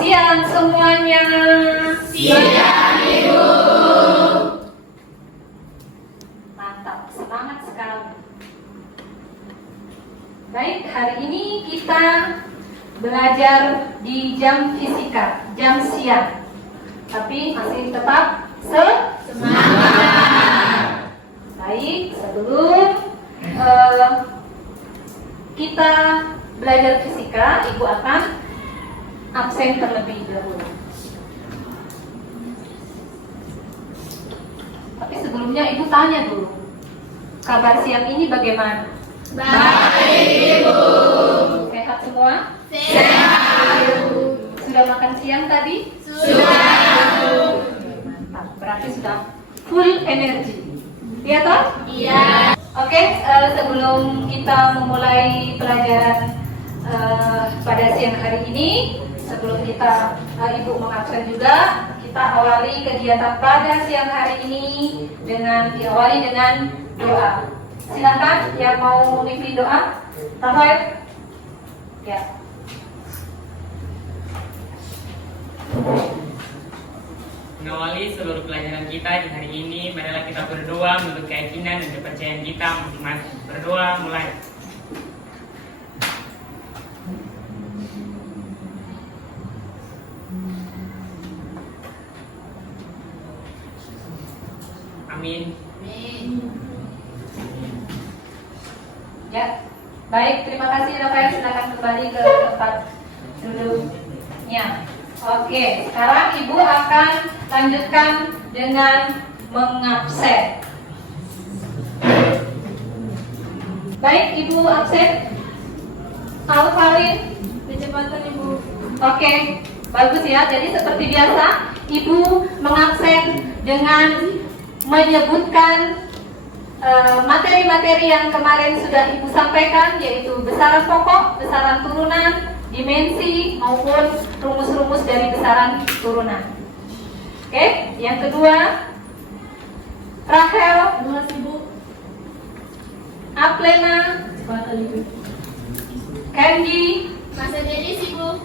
siang semuanya. Siang, Ibu. Mantap, semangat sekali. Baik, hari ini kita belajar di jam fisika, jam siang. Tapi masih tetap semangat. Baik, sebelum kita belajar fisika, Ibu akan absen terlebih dahulu. Tapi sebelumnya Ibu tanya dulu, kabar siang ini bagaimana? Baik, Ibu. Sehat semua? Sehat, Ibu. Sudah makan siang tadi? Sudah. Mantap, berarti sudah full energi. Iya toh? Iya. Oke, sebelum kita memulai pelajaran pada siang hari ini, sebelum kita Ibu mengabsen juga, kita awali kegiatan pada siang hari ini diawali dengan doa. Silakan yang mau memimpin doa, Rafael. Ya. Mengawali seluruh pelajaran kita di hari ini, marilah kita berdoa menurut keyakinan dan kepercayaan kita masing-masing. Berdoa mulai. Amin. Ya, baik, terima kasih Rafael. Silakan kembali ke tempat duduknya. Oke, sekarang Ibu akan lanjutkan dengan mengabsen. Baik, Ibu absen. Alvalin, kecepatan Ibu. Oke, bagus ya. Jadi seperti biasa, Ibu mengabsen dengan menyebutkan materi-materi yang kemarin sudah Ibu sampaikan, yaitu besaran pokok, besaran turunan, dimensi, maupun rumus-rumus dari besaran turunan. Oke, yang kedua, Rachel, Aplena, Candy, Masa jadi sih, Bu.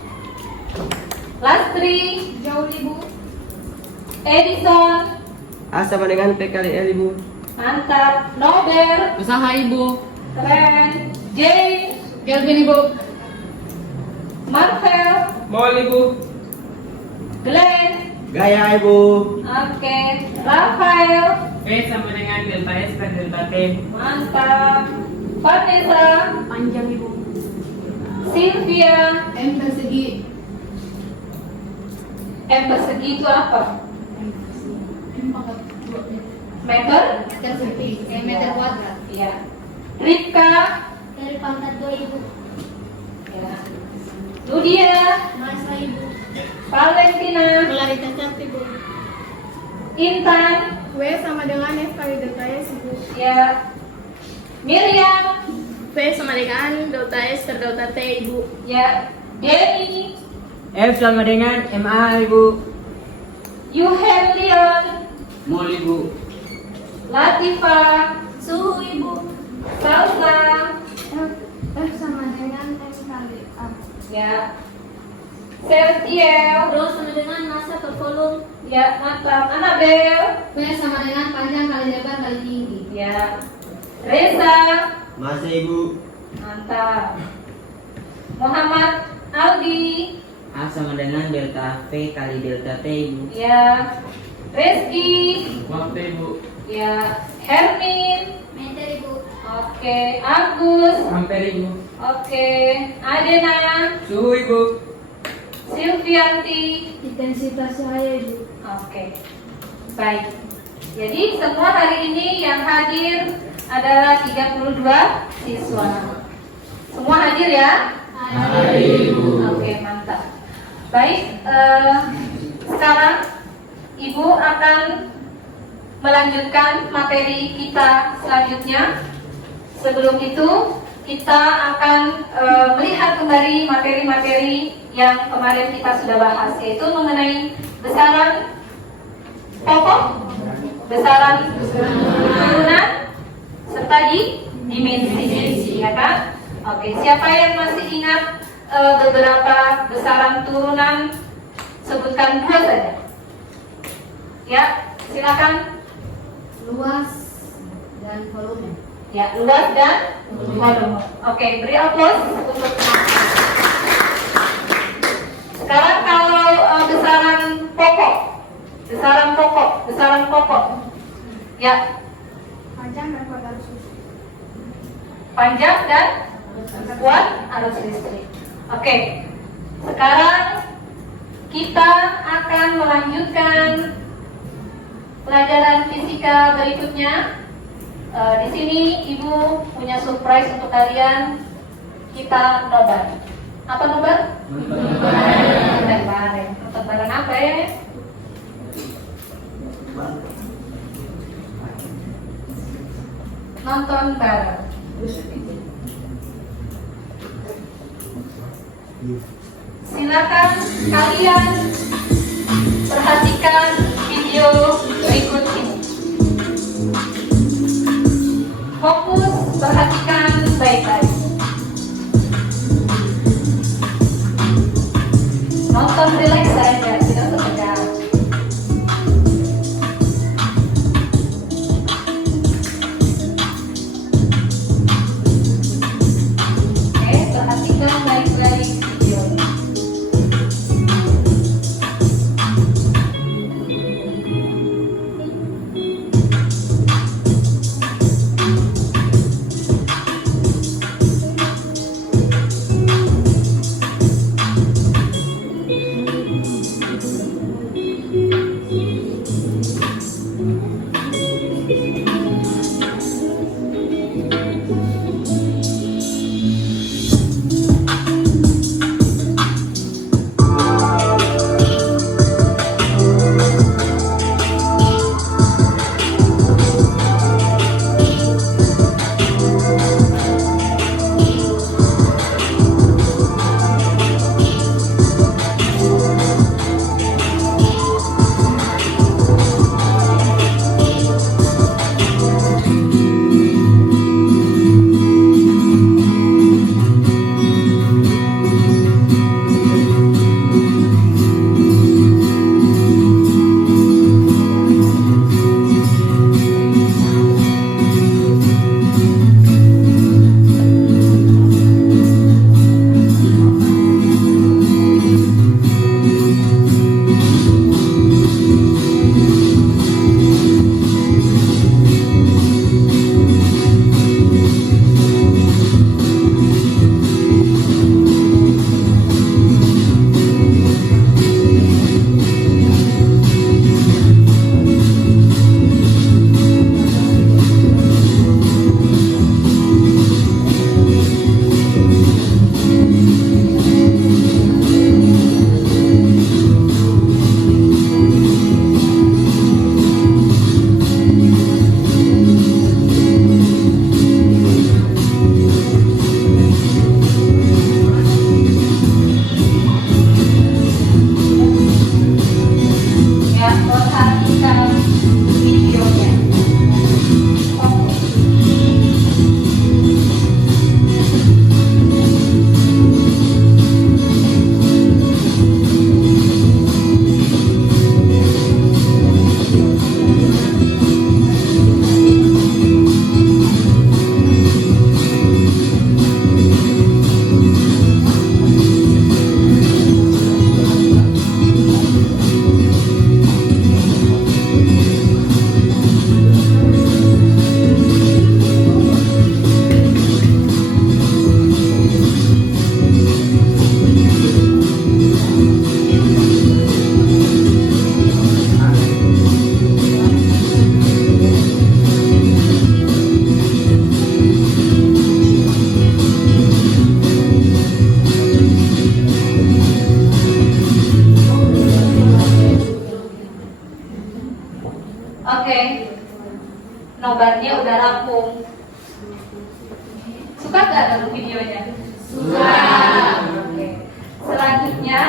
Lastri, Jauh, Ibu. Edison, A sama dengan P kali L, Ibu. mantap, Nober, Usaha Ibu. keren, Jane, Kelvin Ibu. Marvel, Mall, Ibu. Glenn, Gaya, Ibu. oke, Rafael, V sama dengan delta S dan delta T. mantap, Vanessa, Panjang Ibu. Sylvia, M persegi. M persegi itu apa? M pangkat 2 Meter? meter persegi. Meter kuadrat. Iya. Ripka, Dari pangkat 2, Ibu. ya. Ludia, Masa, Ibu. Valentina, Pelari cacat, Ibu. Intan, W sama dengan F kali delta S, Ibu. ya. Miriam, V sama dengan delta S ter delta T, Ibu. ya. Denny, F sama dengan MA, Ibu. Yuhelion, Mall, Ibu. Latifa, Suhu, Ibu. Salsa, F sama dengan M kali A. ya. Sertiel, Rho sama dengan massa per volume. ya. Mantap. Anabel, V sama dengan panjang kali lebar kali tinggi. ya. Reza, Masa, Ibu. mantap. Muhammad Aldi, A sama dengan delta V kali delta T, Ibu. ya. Reski, Waktu Ibu. ya. Hermin, Meter, Ibu. oke. Agus, Ampere, Ibu. oke. Adena, Suhu, Ibu. Silvianti, Intensitas cahaya, Ibu. oke. Baik. Jadi semua hari ini yang hadir adalah 32 siswa. Semua hadir ya? Oke, mantap. Baik, sekarang Ibu akan melanjutkan materi kita selanjutnya. Sebelum itu, kita akan melihat kembali materi-materi yang kemarin kita sudah bahas, yaitu mengenai besaran pokok, besaran turunan, serta dimensi, ya kan? Oke, siapa yang masih ingat beberapa besaran turunan sebutkan 2 saja. Ya, silakan. Luas dan volume. Ya, luas dan volume. Oke, beri aplaus untuk sekarang kalau besaran pokok. Ya, Panjang dan kuat arus listrik. panjang dan kuat arus listrik. Oke, sekarang kita akan melanjutkan pelajaran fisika berikutnya. Di sini Ibu punya surprise untuk kalian. Kita nobar. Apa nobar? Nonton bareng. Nonton bareng apa ya? Nonton bareng. Silakan kalian perhatikan video berikut ini. Fokus, perhatikan baik-baik. Nonton relax saja, tidak usah tegang. Oke, perhatikan baik-baik video. nobarnya udah rampung. Suka nggak nonton videonya? Suka. Oke. Selanjutnya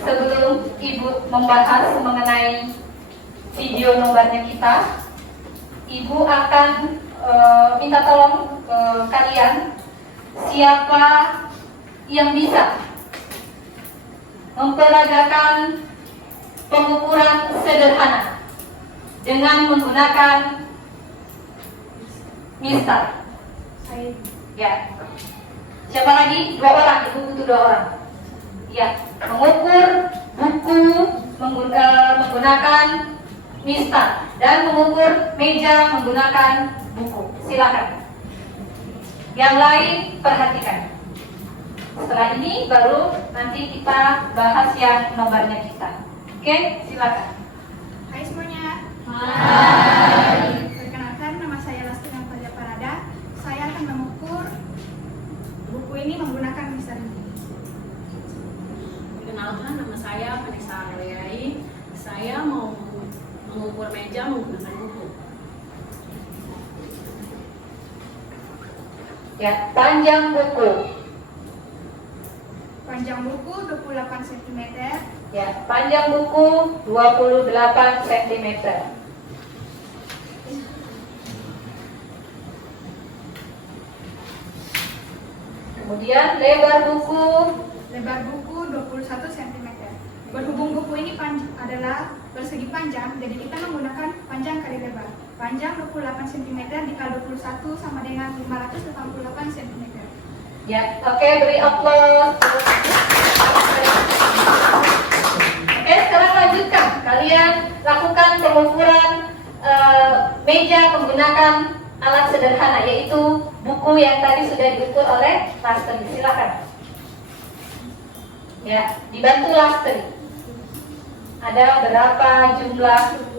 sebelum Ibu membahas mengenai video nobarnya kita, Ibu akan minta tolong ke kalian siapa yang bisa memperagakan pengukuran sederhana dengan menggunakan mistar. Ya. Siapa lagi? 2 orang, ibu butuh 2 orang. Ya, mengukur buku menggunakan mistar dan mengukur meja menggunakan buku. Silakan. Yang lain perhatikan. Setelah ini baru nanti kita bahas yang nomornya kita. Oke, silakan. Hai semuanya. Perkenalkan, nama saya Lastri Natalia Parada. Saya akan mengukur buku ini menggunakan mistar ini. Perkenalkan, nama saya Vanessa Arleai. Saya mau mengukur meja menggunakan buku. Ya, panjang buku. Panjang buku 28 cm. Ya, panjang buku 28 cm. Kemudian lebar buku. Lebar buku 21 cm. Berhubung buku ini adalah persegi panjang, jadi kita menggunakan panjang kali lebar. Panjang 28 cm dikali 21 sama dengan 588 cm. Ya, oke, beri aplaus. Oke, sekarang lanjutkan. Kalian lakukan pengukuran meja menggunakan alat sederhana, yaitu buku yang tadi sudah diukur oleh Lastri. Silakan. Ya, dibantu Lastri. Ada berapa jumlah?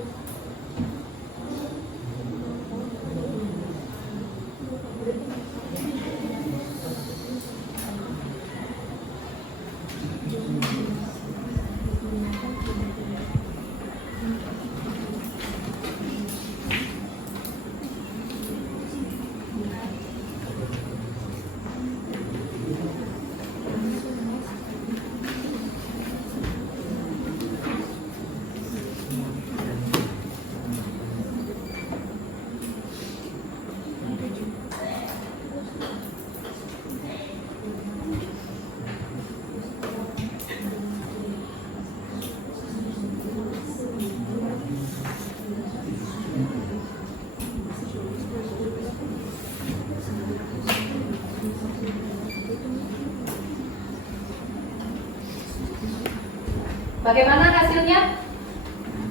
Bagaimana hasilnya?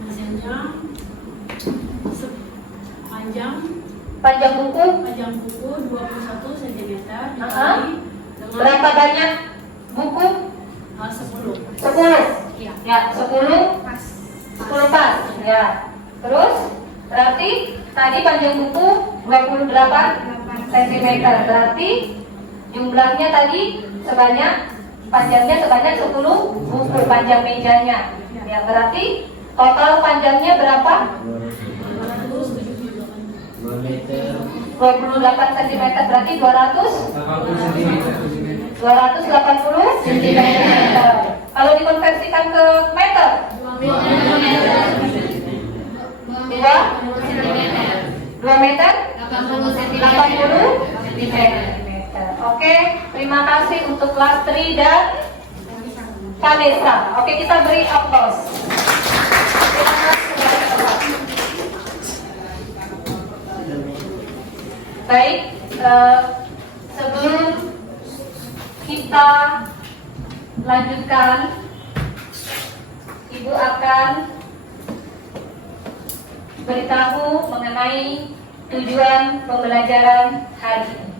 Hasilnya Panjang buku panjang buku 21 cm Aha. dikali dengan berapa banyak buku? 10. 10. Iya. Ya, 10 Pas. 10 pas. Ya. Terus berarti tadi panjang buku 28 cm. Berarti jumlahnya tadi panjangnya sebanyak 10 buku panjang mejanya. Ya, berarti total panjangnya berapa? 2 meter 28 cm, berarti 280 cm. Kalau dikonversikan ke meter, 2 meter 80 cm. Oke, terima kasih untuk Lastri dan Vanessa. Oke, kita beri aplaus. Baik, sebelum kita lanjutkan, Ibu akan beritahu mengenai tujuan pembelajaran hari ini.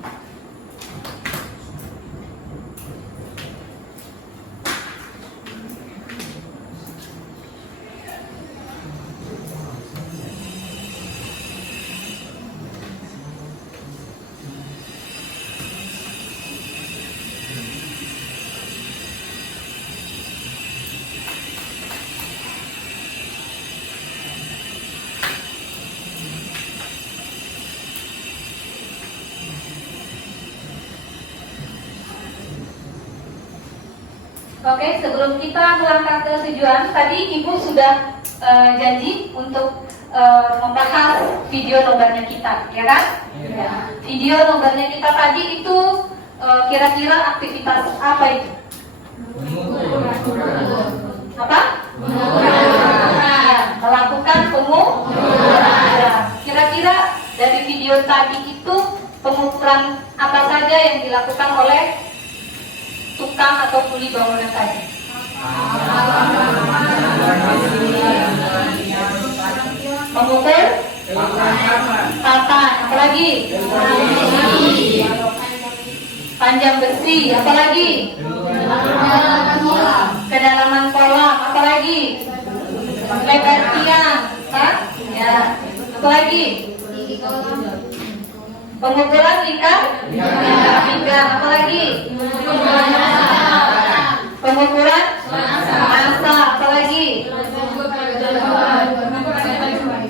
Oke, sebelum kita melangkah ke tujuan, tadi Ibu sudah janji untuk membahas video nomornya kita, ya kan? Ya. Video nomornya kita tadi itu kira-kira aktivitas apa itu? Apa? Ya, melakukan pengukuran. Kira-kira dari video tadi itu pengukuran apa saja yang dilakukan oleh tukang atau kuli bangunan tadi? Mengukur papan, apalagi? Panjang besi, apalagi? Kedalaman kolam, apalagi? Lebar tiang, Pak? Ya, apalagi? Pengukuran ikan, apalagi? Pengukuran massa, apalagi?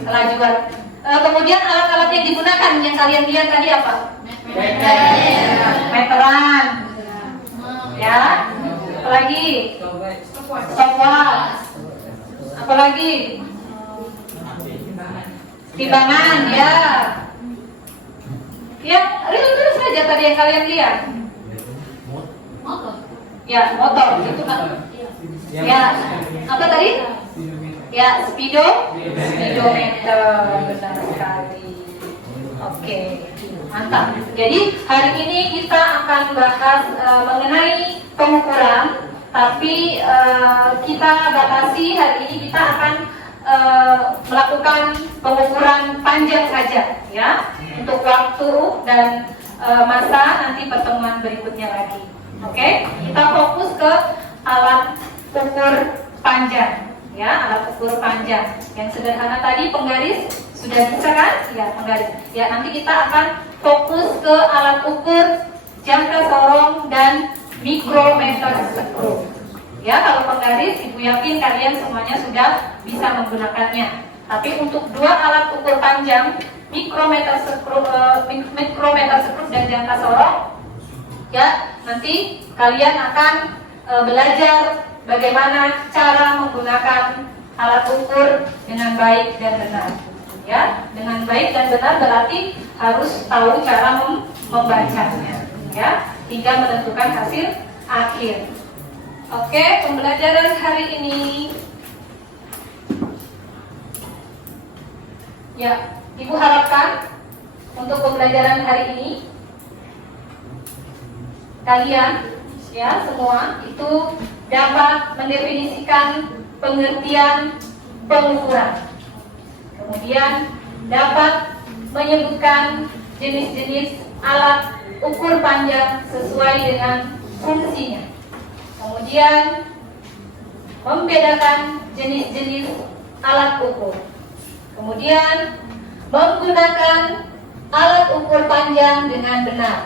Kelajuan. Kemudian alat-alat yang digunakan yang kalian lihat tadi apa? Meteran, ya. Apalagi? Stopwatch. Apalagi? Timbangan, ya. Yang real saja tadi yang kalian lihat. Motor. Ya, motor itu kan. Ya, apa tadi? Ya, speedometer, benar sekali. Oke, mantap. Jadi hari ini kita akan bahas mengenai pengukuran, tapi kita batasi hari ini kita akan melakukan pengukuran panjang saja, ya, untuk waktu dan masa nanti pertemuan berikutnya lagi. Oke, kita fokus ke alat ukur panjang. Ya, alat ukur panjang yang sederhana tadi penggaris sudah bisa kan? Ya, penggaris. Ya, nanti kita akan fokus ke alat ukur jangka sorong dan mikrometer skru. Ya, kalau penggaris Ibu yakin kalian semuanya sudah bisa menggunakannya. Tapi untuk dua alat ukur panjang, mikrometer skru dan jangka sorong, ya, nanti kalian akan belajar bagaimana cara menggunakan alat ukur dengan baik dan benar. Ya, dengan baik dan benar berarti harus tahu cara membacanya, ya, hingga menentukan hasil akhir. Oke, pembelajaran hari ini, ya, Ibu harapkan untuk pembelajaran hari ini kalian, ya, semua itu dapat mendefinisikan pengertian pengukuran. Kemudian dapat menyebutkan jenis-jenis alat ukur panjang sesuai dengan fungsinya. Kemudian membedakan jenis-jenis alat ukur. Kemudian menggunakan alat ukur panjang dengan benar.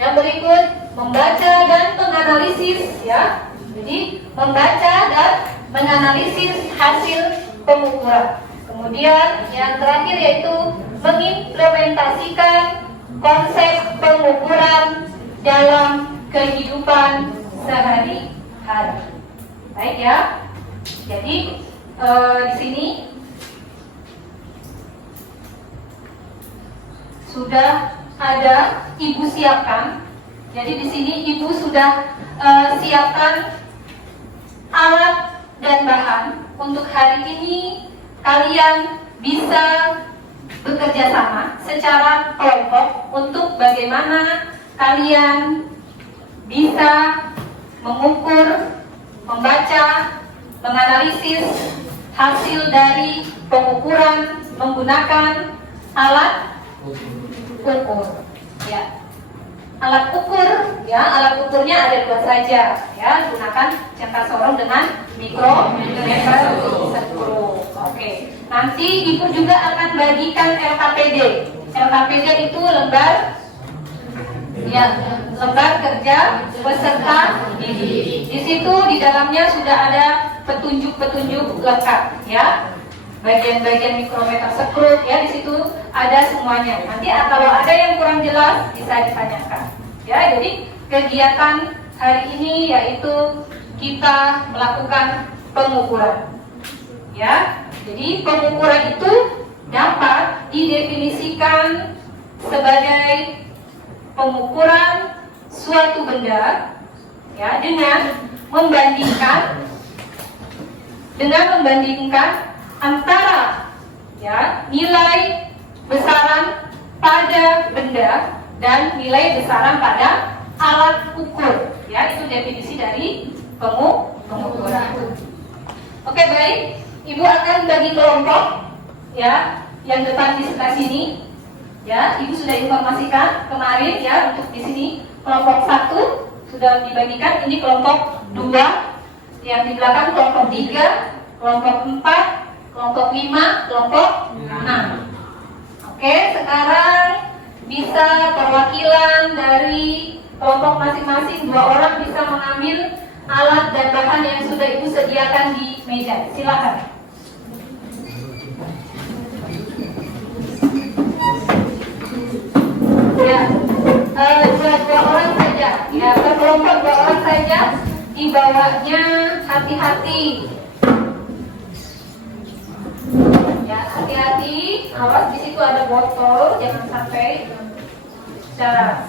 Yang berikut membaca dan menganalisis, ya. Jadi membaca dan menganalisis hasil pengukuran. Kemudian yang terakhir yaitu mengimplementasikan konsep pengukuran dalam kehidupan sehari-hari. Baik, ya. Jadi di sini sudah ada Ibu siapkan. Jadi di sini Ibu sudah siapkan alat dan bahan untuk hari ini kalian bisa bekerja sama secara kelompok untuk bagaimana kalian bisa mengukur, membaca, menganalisis hasil dari pengukuran menggunakan alat ukur. Ya. Alat ukur, ya, alat ukurnya ada dua saja, ya, gunakan jangka sorong dengan mikrometer skru. Oke, nanti Ibu juga akan bagikan LKPD. LKPD itu lembar, ya, lembar kerja peserta didik. Di situ di dalamnya sudah ada petunjuk-petunjuk lengkap, ya. Bagian-bagian mikrometer skru, ya, di situ ada semuanya. Nanti kalau ada yang kurang jelas bisa ditanyakan. Ya, jadi kegiatan hari ini yaitu kita melakukan pengukuran. Ya, jadi pengukuran itu dapat didefinisikan sebagai pengukuran suatu benda, ya, dengan membandingkan antara ya nilai besaran pada benda dan nilai besaran pada alat ukur. Ya, itu definisi dari pengukuran. Oke, baik. Ibu akan bagi kelompok ya, yang depan di sebelah sini. Ya, Ibu sudah informasikan kemarin ya, untuk di sini kelompok 1 sudah dibagikan, ini kelompok 2, yang di belakang kelompok 3, kelompok 4, kelompok 5, kelompok 6. Oke, sekarang bisa perwakilan dari kelompok masing-masing 2 orang bisa mengambil alat dan bahan yang sudah Ibu sediakan di meja. Silakan. Ya, dua orang saja. Ya, per kelompok 2 orang saja. Dibawanya hati-hati. Ya, hati-hati. Awas, di situ ada botol, jangan sampai secara.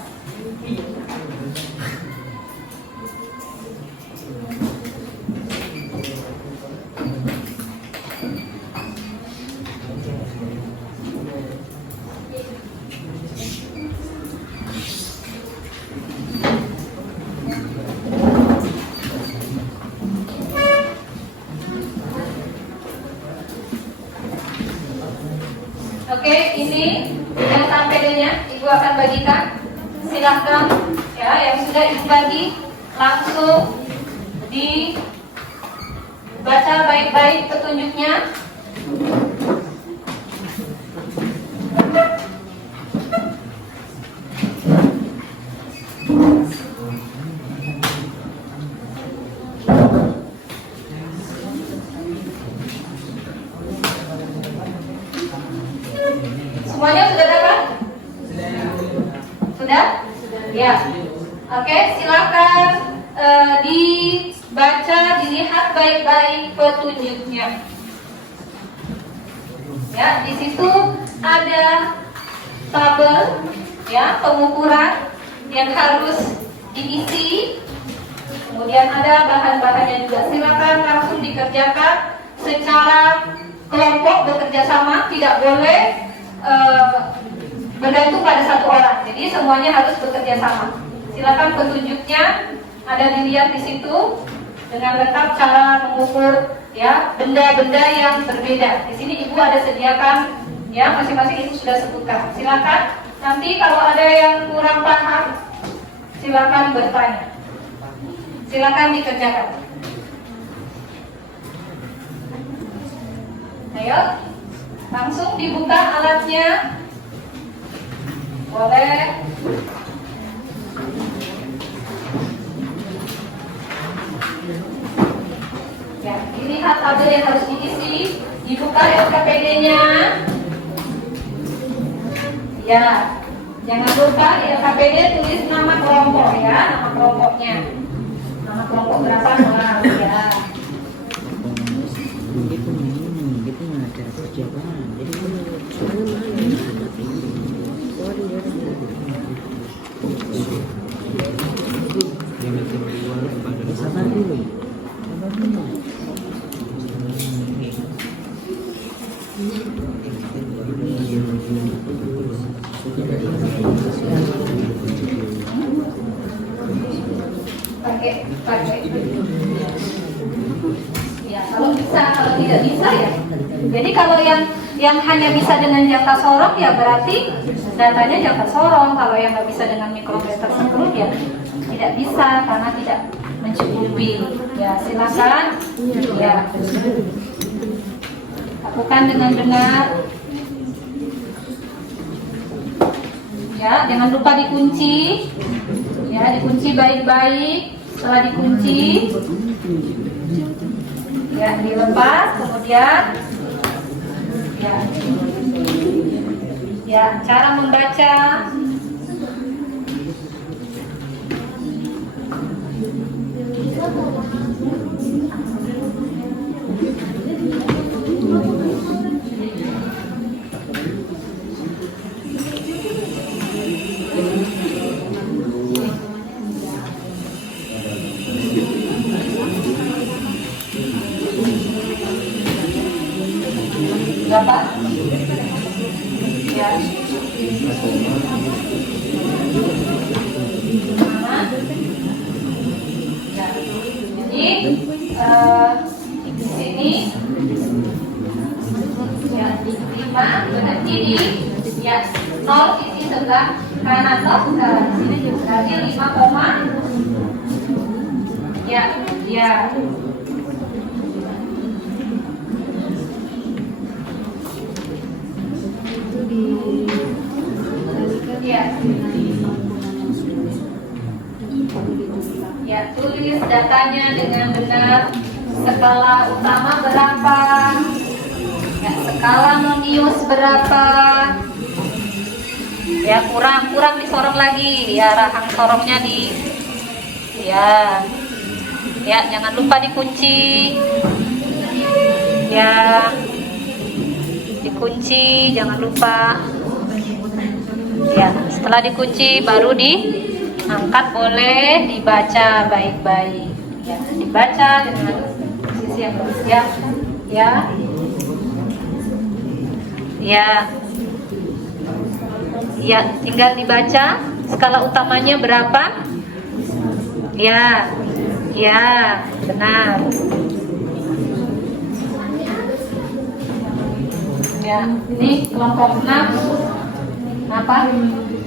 Oke, ini yang sampainya Ibu akan bagikan. Silahkan ya, yang sudah Ibu bagi langsung dibaca baik-baik petunjuknya. Semuanya sudah dapat? Sudah? Ya. Oke, silakan dibaca, dilihat baik-baik petunjuknya. Ya, di situ ada tabel ya pengukuran yang harus diisi. Kemudian ada bahan-bahannya juga. Silakan langsung dikerjakan secara kelompok bekerja sama, tidak boleh bergantung pada satu orang. Jadi semuanya harus bekerja sama. Silakan petunjuknya ada dilihat di situ dengan lengkap cara mengukur ya benda-benda yang berbeda. Di sini Ibu ada sediakan ya, masing-masing Ibu sudah sebutkan. Silakan nanti kalau ada yang kurang paham silakan bertanya. Silakan dikerjakan. Ayo, langsung dibuka alatnya. Boleh. Ya, dilihat tabel yang harus diisi. Dibuka LKPD-nya. Ya, jangan lupa di LKPD tulis nama kelompok ya, nama kelompoknya. Nama kelompok berapa orang ya. Gitu nggak cara kerja kan, jadi sabar dulu. Pakai. Ya, kalau bisa, kalau tidak bisa ya. Jadi kalau yang hanya bisa dengan jangka sorong ya berarti datanya jangka sorong. Kalau yang nggak bisa dengan mikrometer screw ya tidak bisa karena tidak mencukupi. Ya, silakan. Ya, lakukan dengan benar. Ya, jangan lupa dikunci. Ya, dikunci baik-baik. Setelah dikunci, ya dilepas, kemudian ya cara membaca. Berapa? Ya. Mana? Ya. Jadi di sini ya 5 berhenti di ya 0 sisi sebelah kanan toh sini juga berarti 5, ya ya. Ya. Ya, tulis datanya dengan benar. Skala utama berapa? Ya, skala nonius berapa? Ya, kurang disorong lagi. Ya, rahang sorongnya di ya. Ya, jangan lupa dikunci. Ya. Dikunci, jangan lupa. Ya, setelah dikunci baru diangkat, boleh dibaca baik-baik. Ya, dibaca dengan sisi yang bagus ya. Ya. Ya. Ya, tinggal dibaca skala utamanya berapa? Ya. Ya, benar. Ya, ini kelompok 6. Apa?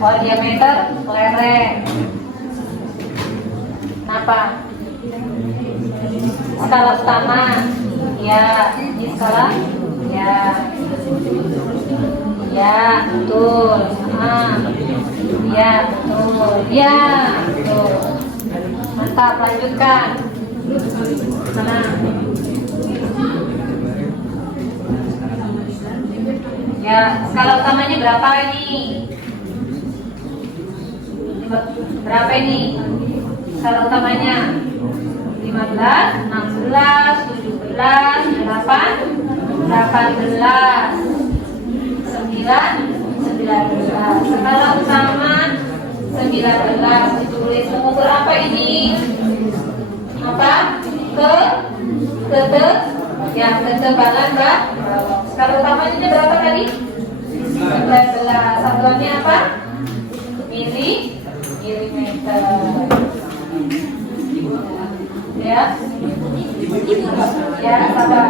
Oh, diameter lereng. Kenapa? Skala utama. Ya, ini skala. Ya. Ya, betul. Ya, betul. Ya, betul. Mantap, lanjutkan. Mana? Ya, skala utamanya berapa ini? Berapa ini? Skala utamanya 15, 16, 17, 8, 18, 9, 19. Skala utama 19 ditulis. Mau berapa ini? Apa? Ya, ketebalan balok. Skala utamanya berapa tadi? 19. Satuannya apa? Milimeter. Ya. Ya, sabar.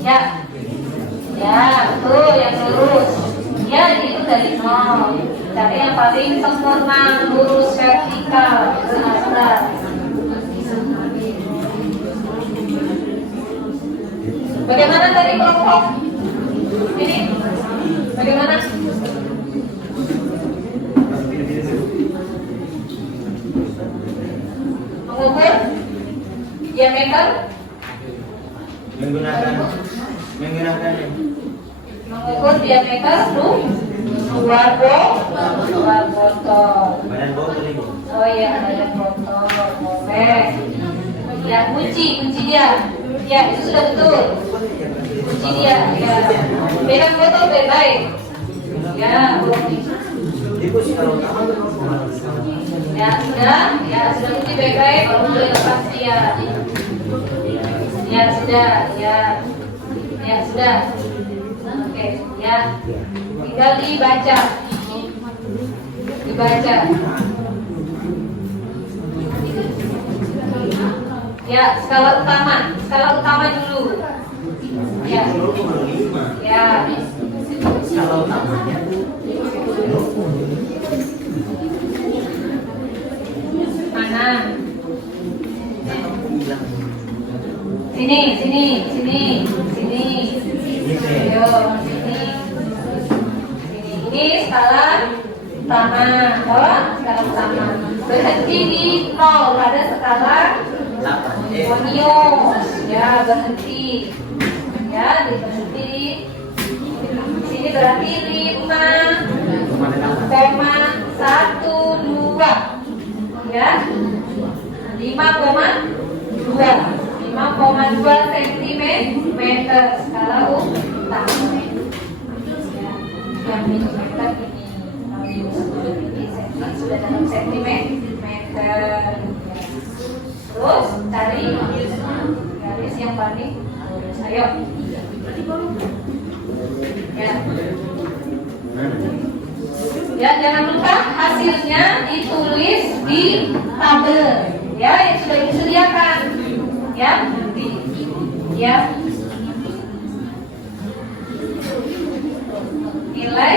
Ya. Ya, betul, yang lurus. Ya, itu dari 0. Cari yang paling sempurna, lurus vertikal. Benar. Bagaimana tadi kelompok ini? Bagaimana? Mengukur diameter? Menggunakan Mengukur diameter dua botol. badan botol ini. Oh iya, badan botol. Boleh. Ya, kunci dia. Ya, itu sudah betul. Kunci dia. Ya. Pegang botol baik-baik. Ya, ya sudah kunci baik-baik. Baru boleh lepas dia. Ya sudah, ya sudah. Oke, ya. Tinggal dibaca. Ya, skala utama dulu. Ya. Ya. Skala utamanya mana? Sini. Ayo, sini. Ini skala utama. Skala utama. Berhenti di 0 pada skala nonius. Ya, berhenti. Ya, berhenti. Sini berarti 5,12. Ya. 5,2 cm skala utama. Ya, yang milimeter ini sudah dalam sentimeter. Terus cari garis yang paling Ayo. Ya. Ya, jangan lupa hasilnya ditulis di tabel ya yang sudah disediakan. Ya. Ya. Nilai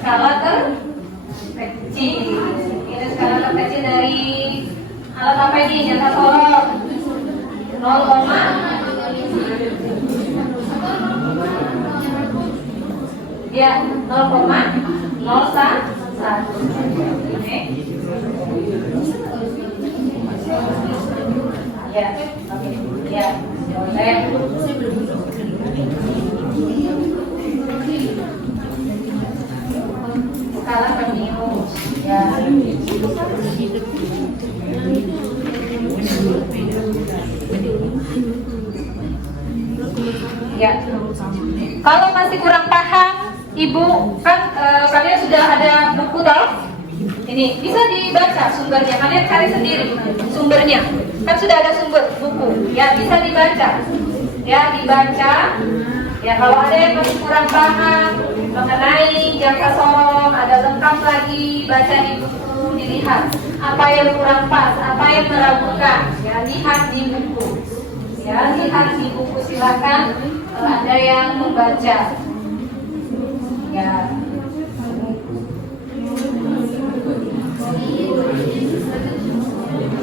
skala terkecil. Nilai skala terkecil dari alat apa ini? Jangka sorong 0, ya 0,01. Oke. Ya, oke. Ya, boleh. Skala terminus. Ya. Ya. Kalau masih kurang paham, Ibu kan kalian sudah ada buku toh? Ini bisa dibaca sumbernya. Kalian cari sendiri sumbernya. Kan sudah ada sumber buku. Ya bisa dibaca. Ya dibaca. Ya kalau ada yang masih kurang paham mengenai jangka sorong, ada lengkap lagi baca di buku, dilihat apa yang kurang pas, apa yang meragukan. Ya lihat di buku. Ya lihat di buku, silakan ada yang membaca. Ya.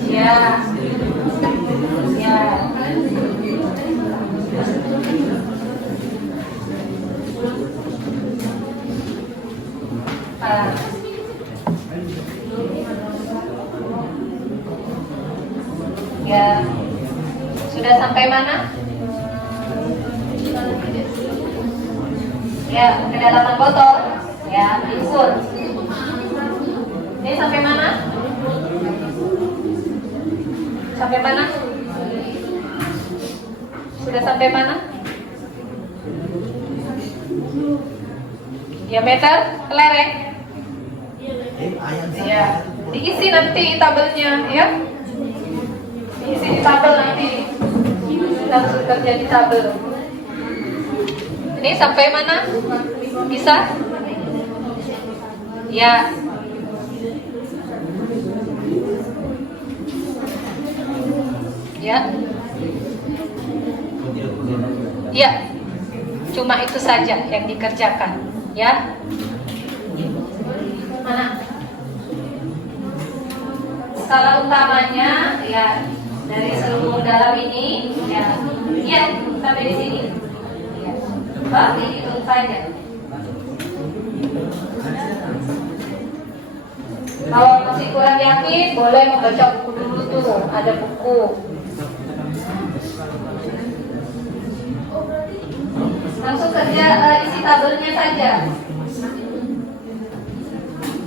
Ya. Ya. Ya. Sudah sampai mana? Ya, kedalaman botol. Ya, diukur. Ini sampai mana? Sampai mana? Sudah sampai mana? Diameter kelereng. Ya, diisi nanti tabelnya, ya. Diisi di tabel nanti. Langsung kerja di tabel. Ini sampai mana? Bisa? Ya. Ya. Ya. Cuma itu saja yang dikerjakan, ya. Mana? Skala utamanya ya dari seluruh dalam ini, ya. Ya, sampai di sini. Ini itu saja. Kalau masih kurang yakin, boleh membaca buku dulu tuh. Ada buku. Langsung kerja isi tabelnya saja.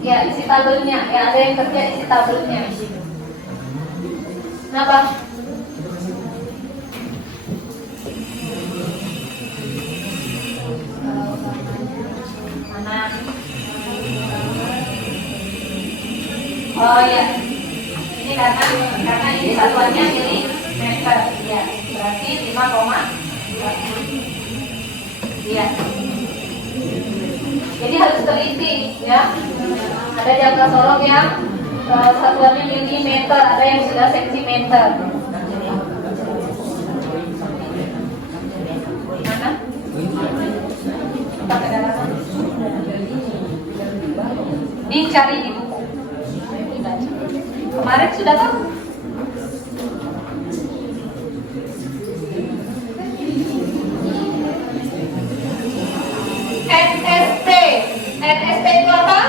Ya, isi tabelnya. Ya, ada yang kerja isi tabelnya. Kenapa? Oh ya, ini karena ini satuannya milimeter, ya berarti 5, ya. Jadi harus teliti, ya. Ada jangka sorong yang satuannya milimeter, ada yang sudah sentimeter. Mana? Pakai kedalaman. Dicari di buku. Kemarin sudah tahu. NST. NST itu apa?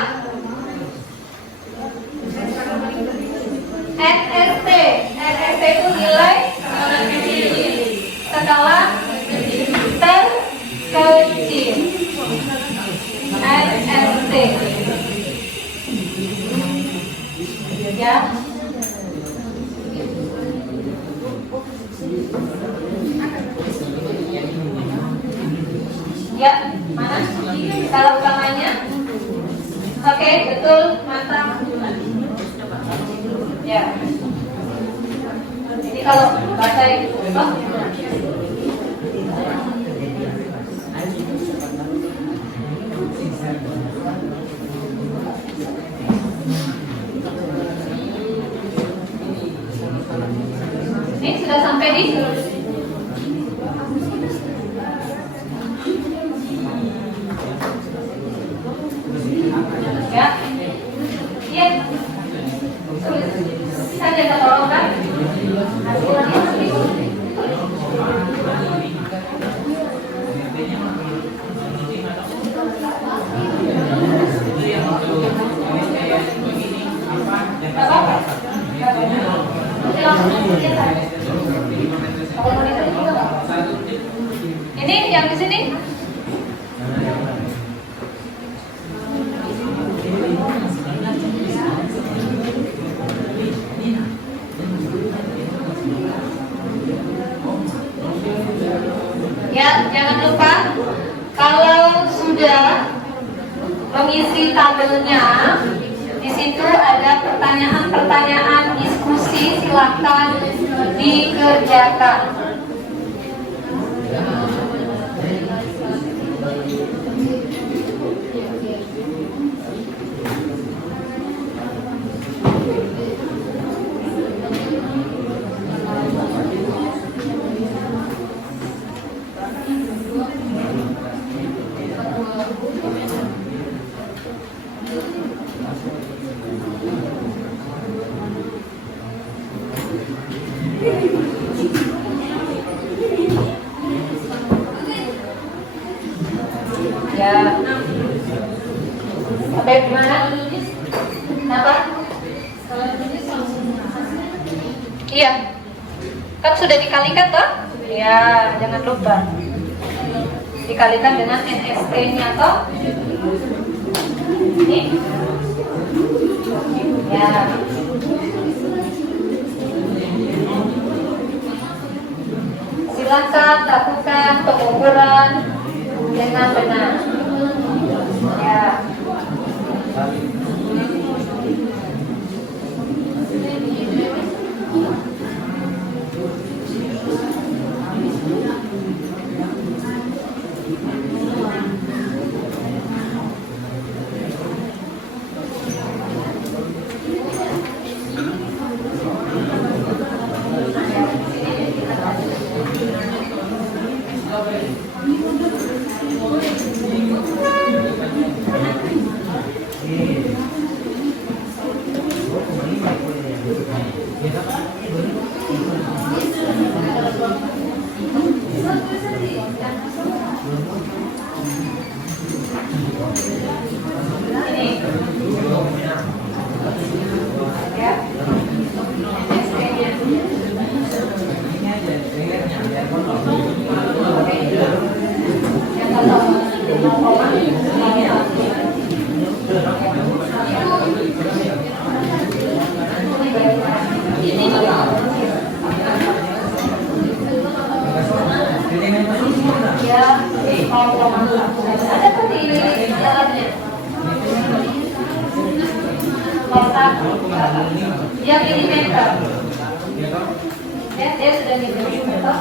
NST. NST itu nilai skala terkecil. NST. Ya. Ya, mana? Skala utamanya? Oke, betul, mantap. Ya. Jadi kalau baca itu, Ini sudah sampai di ya. Iya. Bisa jaga tolong kan? Ini yang di sini. Ya, jangan lupa kalau sudah mengisi tabelnya, di situ ada pertanyaan-pertanyaan diskusi, silakan dikerjakan. Ya. Sampai gimana? Kenapa? Iya. Kan sudah dikalikan toh? Ya, jangan lupa. Dikalikan dengan NST-nya toh? Ini. Ya. Silakan lakukan pengukuran dengan benar. Ya. Ada tuh di dalamnya. Dia milimeter. Ya, dia sudah milimeter.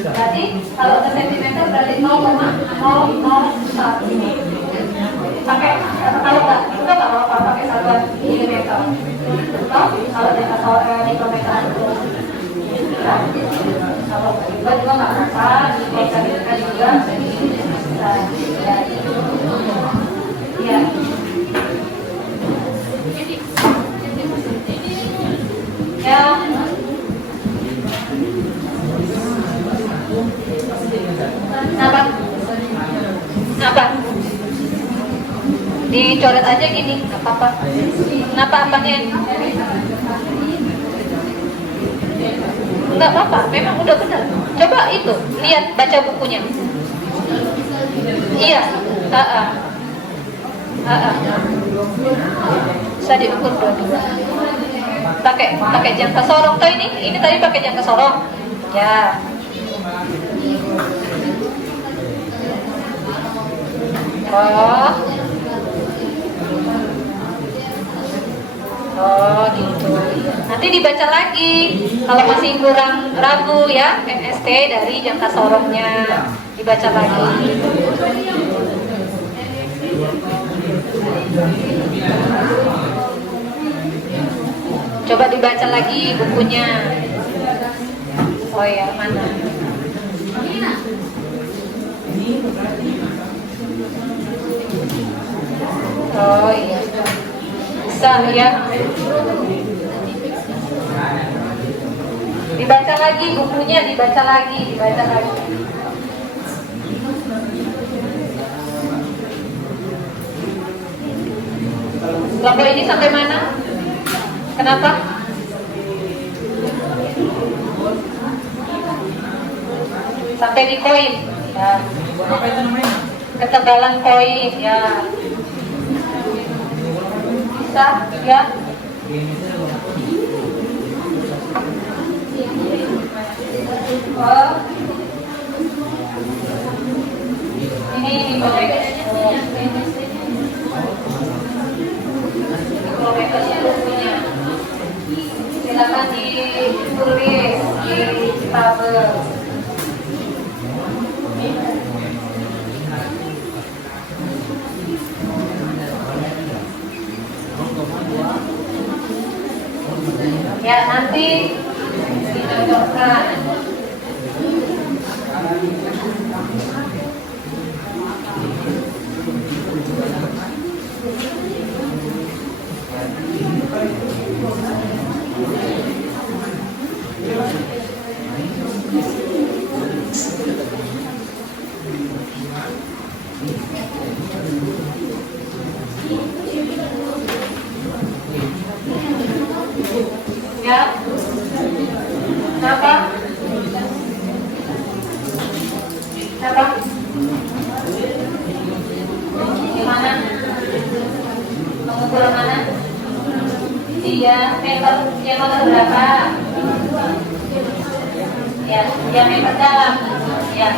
Berarti kalau ke sentimeter berarti 0,001. Pakai kalau nggak apa-apa pakai satuan milimeter. Kalau dia mikrometer itu. Kalau juga nggak apa-apa, kita juga. Ya. Ya. Kenapa? Dicoret aja gini, nggak apa-apa. Kenapa apanya? Nggak apa-apa, memang udah benar. Coba itu, lihat, baca bukunya. Iya, bisa diukur dua-dua. Pakai jangka sorong toh ini tadi pakai jangka sorong. Ya. Oh gitu. Nanti dibaca lagi kalau masih kurang ragu ya, NST dari jangka sorongnya dibaca lagi. Coba dibaca lagi bukunya. Oh ya, mana? Oh iya. Bisa ya. Dibaca lagi bukunya, dibaca lagi. Kelompok ini sampai mana? Kenapa? Sampai di koin. Ya. Apa itu namanya? Ketebalan koin, ya. Bisa, ya. Oh. Ini kilometer bukunya. Silakan ditulis di tabel. Ya, nanti dicocokkan. Ya. Kenapa? Gimana? Mengukur mana? Iya, meter berapa? Ya, diameter dalam. Ya.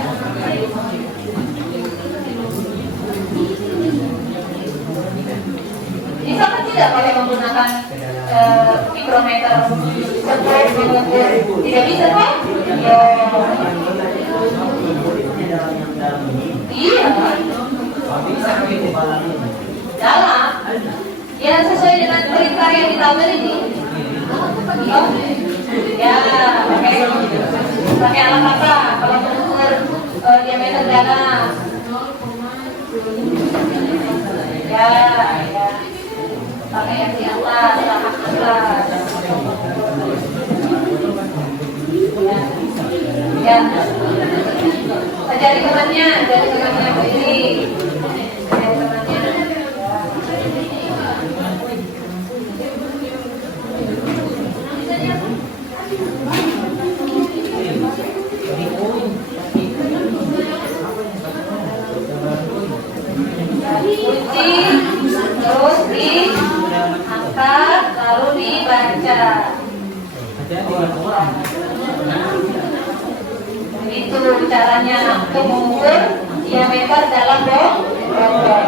Bisa kan tidak pakai menggunakan mikrometer untuk mengukur? Tidak bisa kan? Ya. Iya. Dalam. Ya, sesuai dengan perintah yang di tabel ini. Oh. Ya, pakai alat apa? Kalau mengukur diameter dalam. Ya. Pakai yang di atas, ya. Jari temannya berdiri. Jari temannya. Kunci, terus diangkat, lalu dibaca. Itu caranya untuk mengukur diameter dalam botol.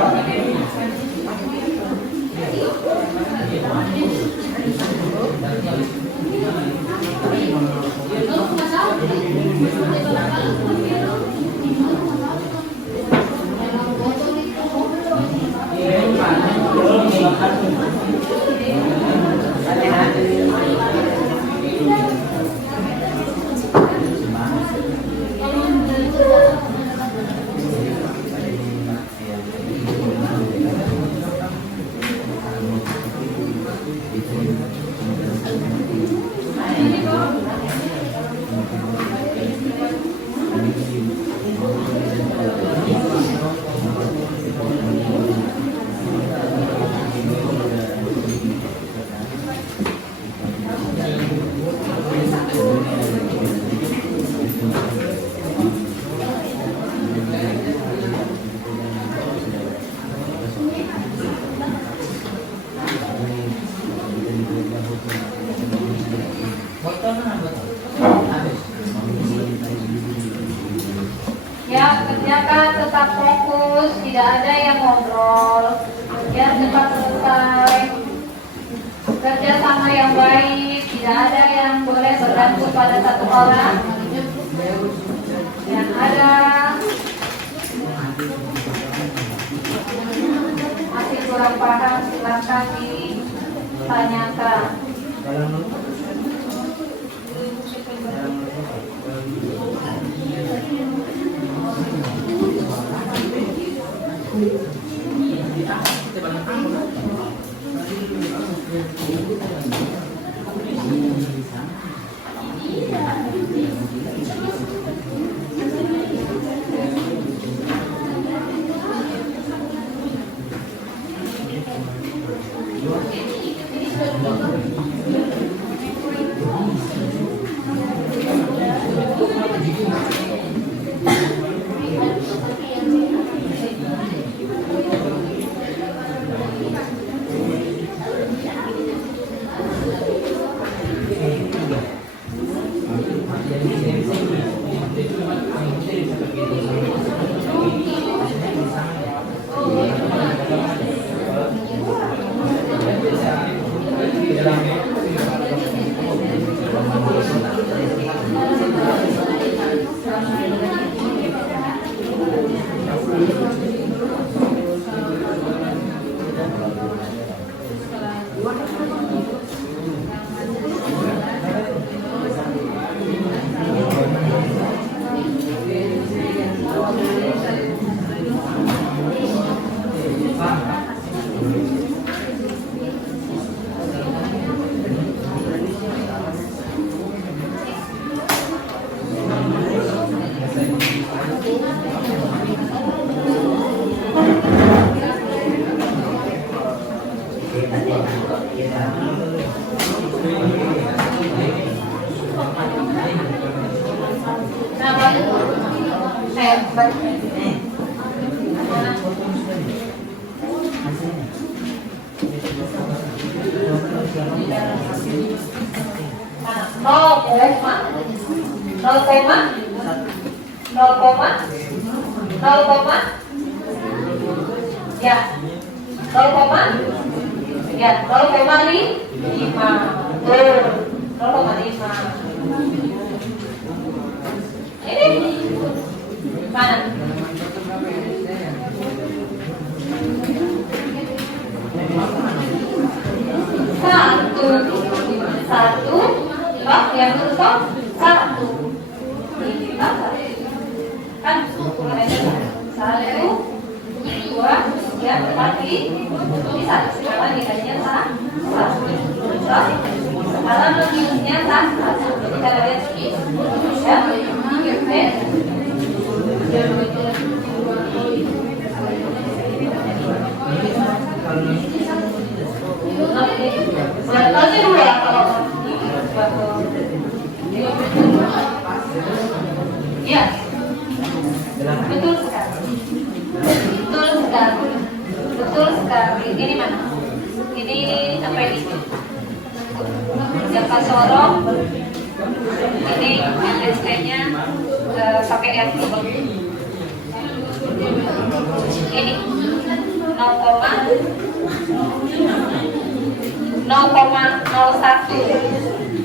Ya, kerjakan tetap fokus, tidak ada yang ngobrol. Ya, cepat selesai. Kerja sama yang baik, tidak ada yang boleh bergantung pada satu orang. Yang ada masih kurang paham, silakan ditanyakan.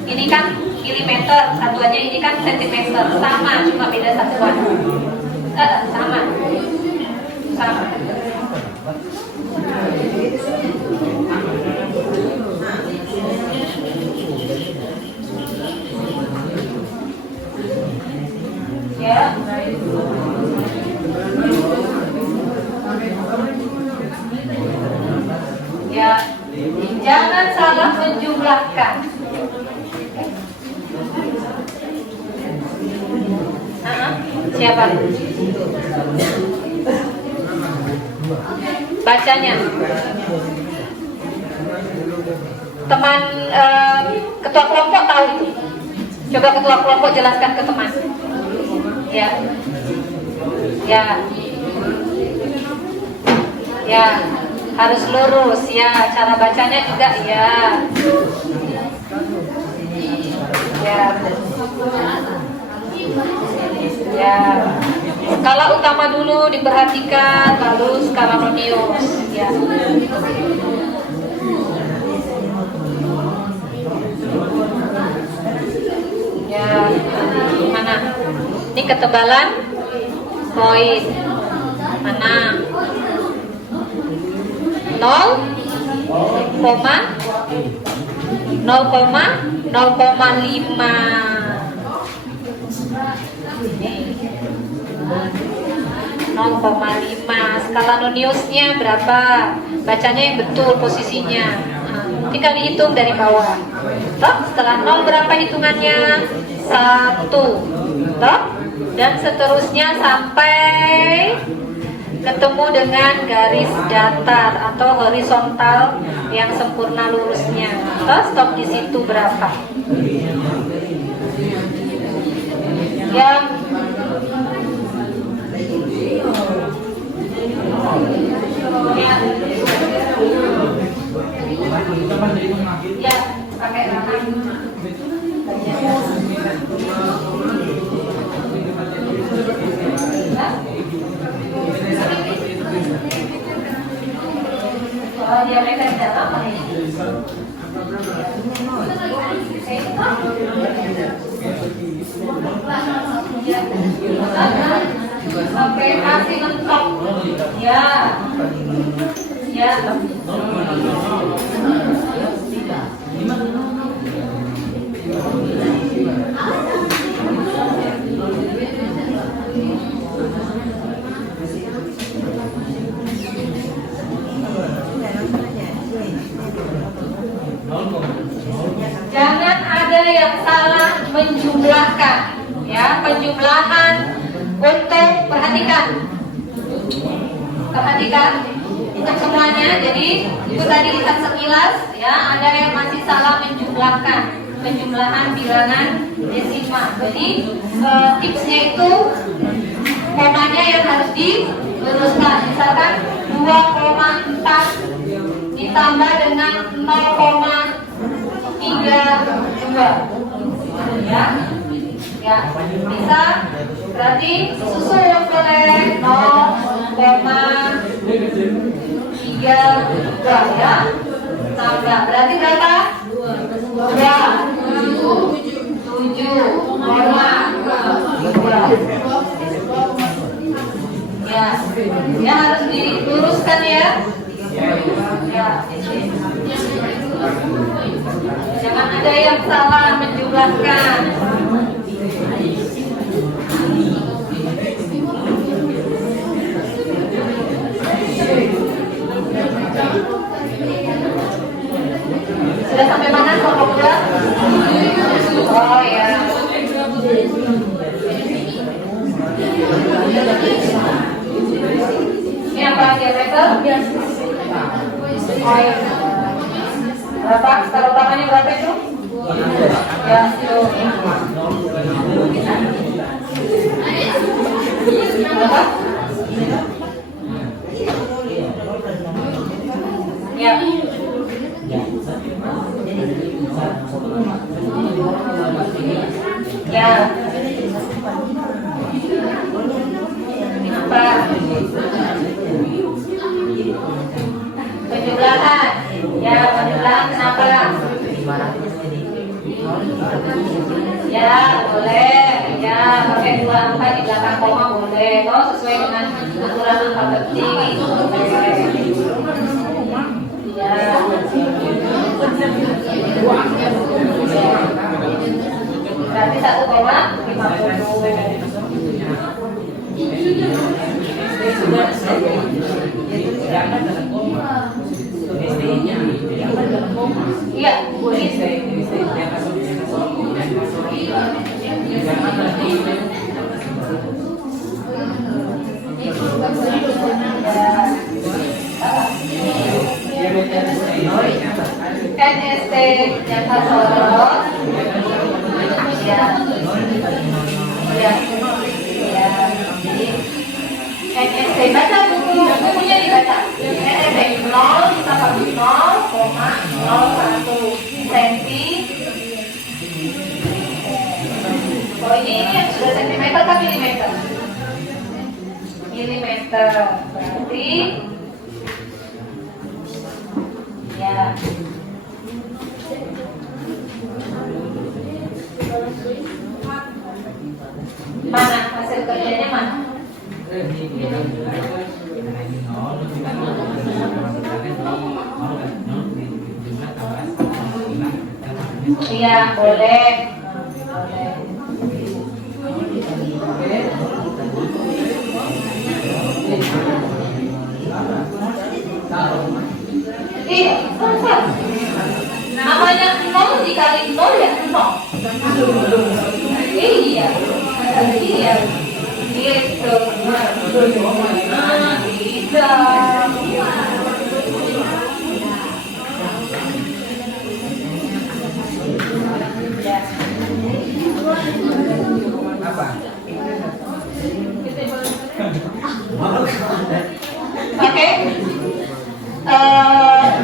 Ini kan milimeter, satuannya ini kan sentimeter, sama, cuma beda satuan. Sama. Ya. Ya, jangan salah menjumlahkan. Siapa? Bacanya. Teman ketua kelompok tahu itu. Coba ketua kelompok jelaskan ke teman. Ya. Ya. Ya, harus lurus ya, cara bacanya juga ya. Ya. Ya. Skala utama dulu diperhatikan, lalu skala radius ya. Ya, mana? Ini ketebalan koin. Mana? 0,5. Skala Noniusnya berapa? Bacanya yang betul posisinya. Tinggal dihitung dari bawah. Toh, setelah 0 berapa hitungannya? 1. Toh? Dan seterusnya sampai ketemu dengan garis datar atau horizontal yang sempurna lurusnya. Toh, stop di situ berapa? Yang ya pakai Ya. Sampai kasih mentok. Ya. Ya. Jangan ada yang salah menjumlahkan, ya, penjumlahan untuk perhatikan untuk semuanya. Jadi itu tadi lihat sekilas, ya, ada yang masih salah menjumlahkan, penjumlahan bilangan desimal. Jadi tipsnya itu komanya yang harus diluruskan. Misalkan 2,4 ditambah dengan 0,32, ya, ya, bisa. Berarti susun boleh 0,32, ya, tambah. Berarti berapa? 27,2. Ya, ya harus diluruskan ya. Ya. Jangan ada yang salah menjumlahkan. Sudah sampai mana kelompok 2? Oh ya. Ini apa diameter? Oh ya. Berapa? Taruh tangannya berapa itu? Ya, itu. Berapa? Ya. Ya. Apa? Penjumlahan. Ya, penjumlahan kenapa? Ya, boleh. Ya, pakai 2 angka di belakang koma boleh. Oh, sesuai dengan aturan angka penting. Ya. Berarti 1,50. Iya, boleh. NST yang tersorot. Ya. Ya. Ya. NST baca bukunya dibaca. NST 0 ditambah 0,01 senti. Oh ini yang sudah sentimeter kan milimeter? Milimeter berarti ya. Mana hasil kerjanya mana? Iya boleh. Iya, namanya 0 dikali 0 ya 0. Iya, iya, gitu. Bisa. Oke.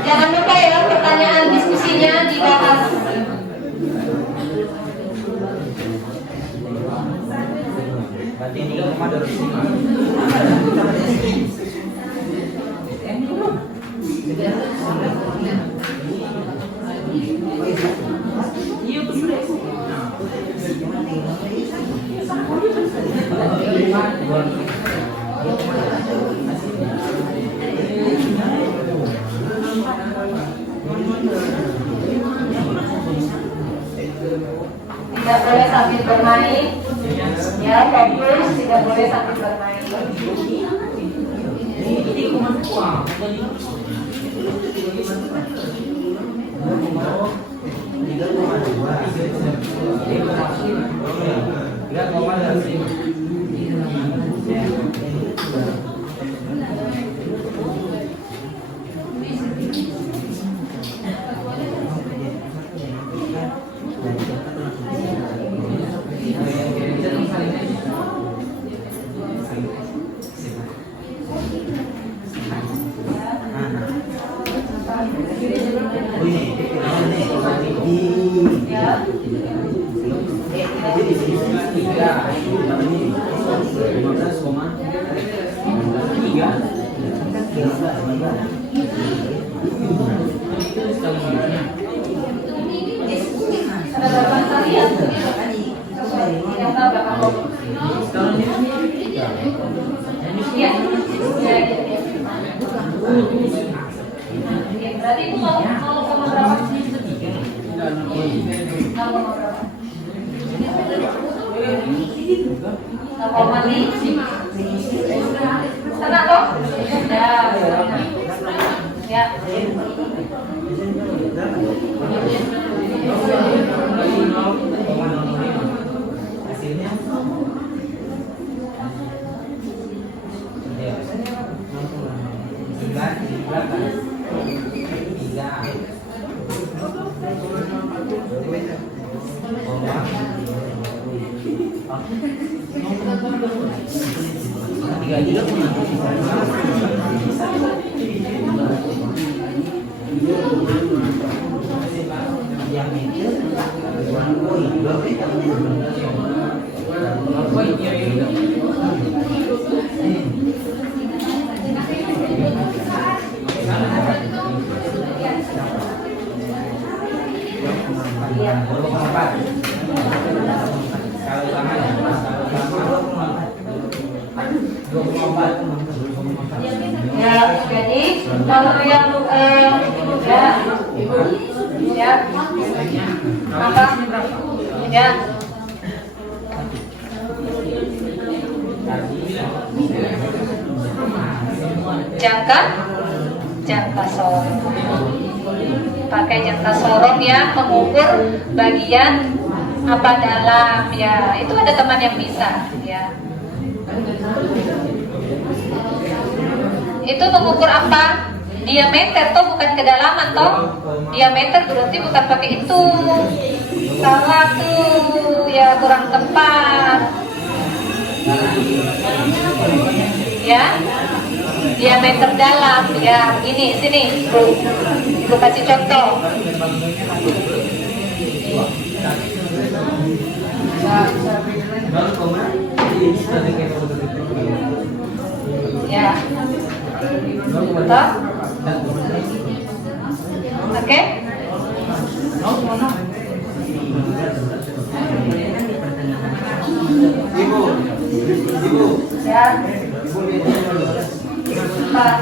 Jangan lupa ya pertanyaan diskusinya dibahas. Berarti 3,25. Iya, Ya, fokus, tidak boleh sambil bermain. Ada berapa kali ya? Yang tahu berapa kali? Iya. Berarti itu mau koma berapa? Koma lima. Tenang toh? Ya. Hasilnya Ya, jadi kalau yang ya, apa? Ya. Jangka sorong. Pakai jangka sorong ya, mengukur bagian apa dalam ya. Itu ada teman yang bisa ya. Itu mengukur apa? Diameter toh, bukan kedalaman toh. Diameter berarti bukan pakai itu. Salah tuh, ya kurang tepat. Ya, diameter dalam ya. Ini sini, Ibu kasih contoh. Ya. Betul? Oke? Ibu. Ya. Empat.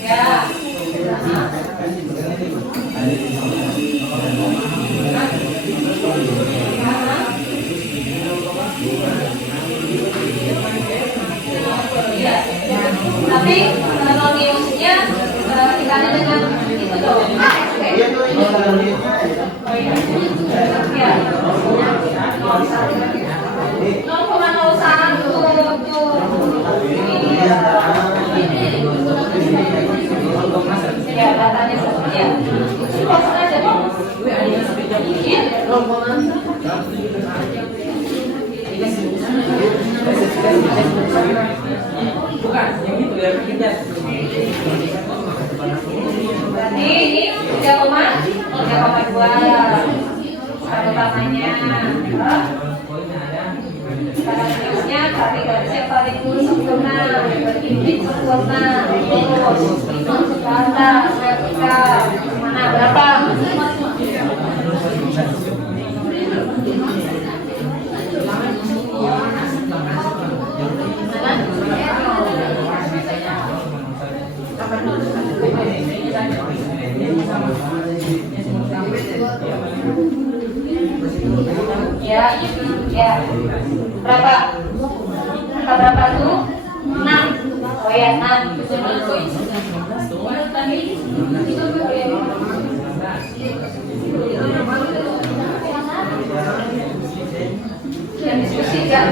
Ya. Tapi kalau ngiusnya kita ada dengan itu dong. Ya. 0,01 tuh. Ya, datanya seperti ya. Langsung aja dong. Iya. bukan yang itu ya kita. Berarti ini 3,2 satu tamanya. Selanjutnya cari garis yang paling sempurna, bertitik sempurna, lurus, ke atas, vertikal. Mana berapa? Ya, ya. Berapa? Angka berapa tuh? 6. Oh ya, 6. Yang diskusi ya.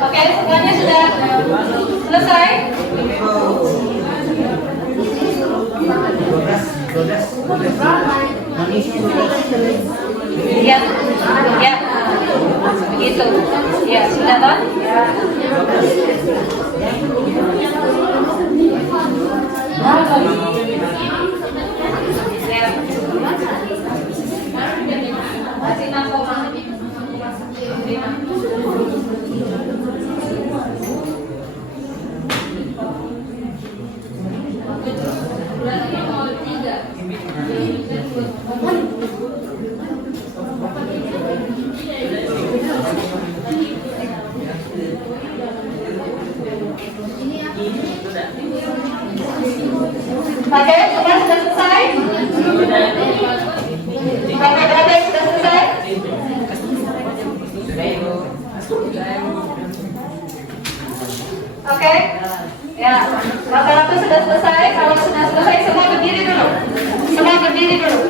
Oke, semuanya sudah selesai? Ya, ya, begitu. Ya, sudah toh? Ya. Masih 6,3. Oke, semua sudah selesai? Sampai berapa yang sudah selesai? Oke, ya, rata-rata sudah selesai. Kalau sudah selesai, semua berdiri dulu. Semua berdiri dulu.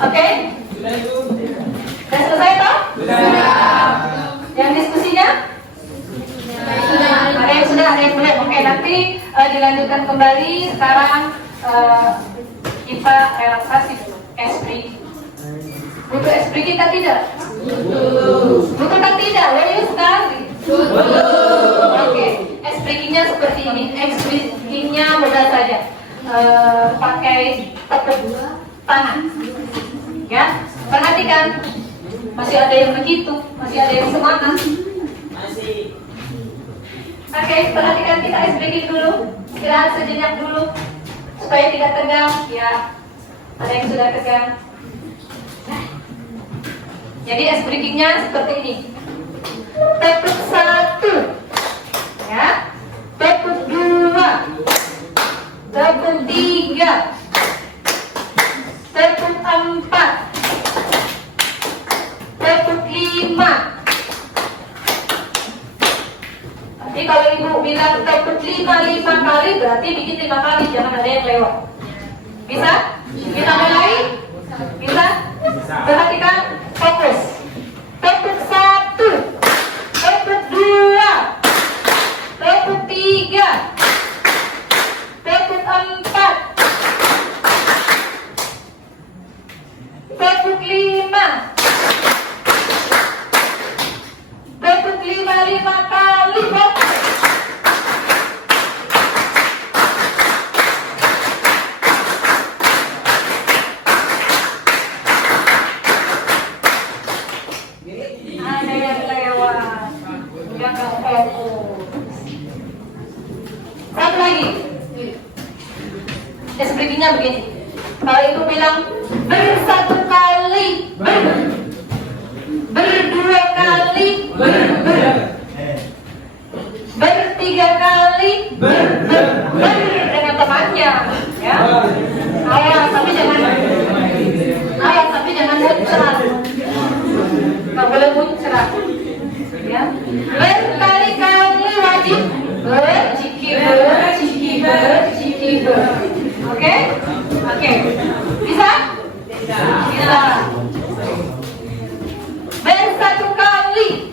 Oke? Sudah selesai toh? Yang diskusinya? Ada yang sudah, ada yang belum. Oke, nanti dilanjutkan kembali. Sekarang kita relaksasi dulu. Esprit. Butuh esprit kita tidak? Butuh kan tidak? Serius sekali. Oke, esprit-nya seperti ini. Esprit-nya mudah saja. Pakai tepuk tangan. Ya, perhatikan. Masih ada yang begitu, masih ada yang semangat. Oke, perhatikan, kita breaking dulu. Istirahat sejenak dulu supaya tidak tegang. Ya, ada yang sudah tegang. Jadi ice breakingnya seperti ini. Tepuk 1, ya. Tepuk 2, tepuk 3, tepuk 4, tepuk 5. Jadi kalau ibu bilang tepuk 5 kali, berarti bikin 5 kali, jangan ada yang lewat. Bisa? Kita mulai? Bisa? Perhatikan, fokus. Tepuk 1, tepuk 2, tepuk 3, tepuk 4, tepuk 5, tepuk 5 kali, fokus. Ada yang lewat, yang nggak fokus. Satu lagi, expresinya begini. Kalau ibu bilang bersatu kali, berdua kali, bertiga kali, dengan temannya, ya. Awas tapi jangan muncrat. Nggak boleh muncrat, ya. Berkali-kali wajib berciki. Oke? Bisa? Bisa. Bersatu kali,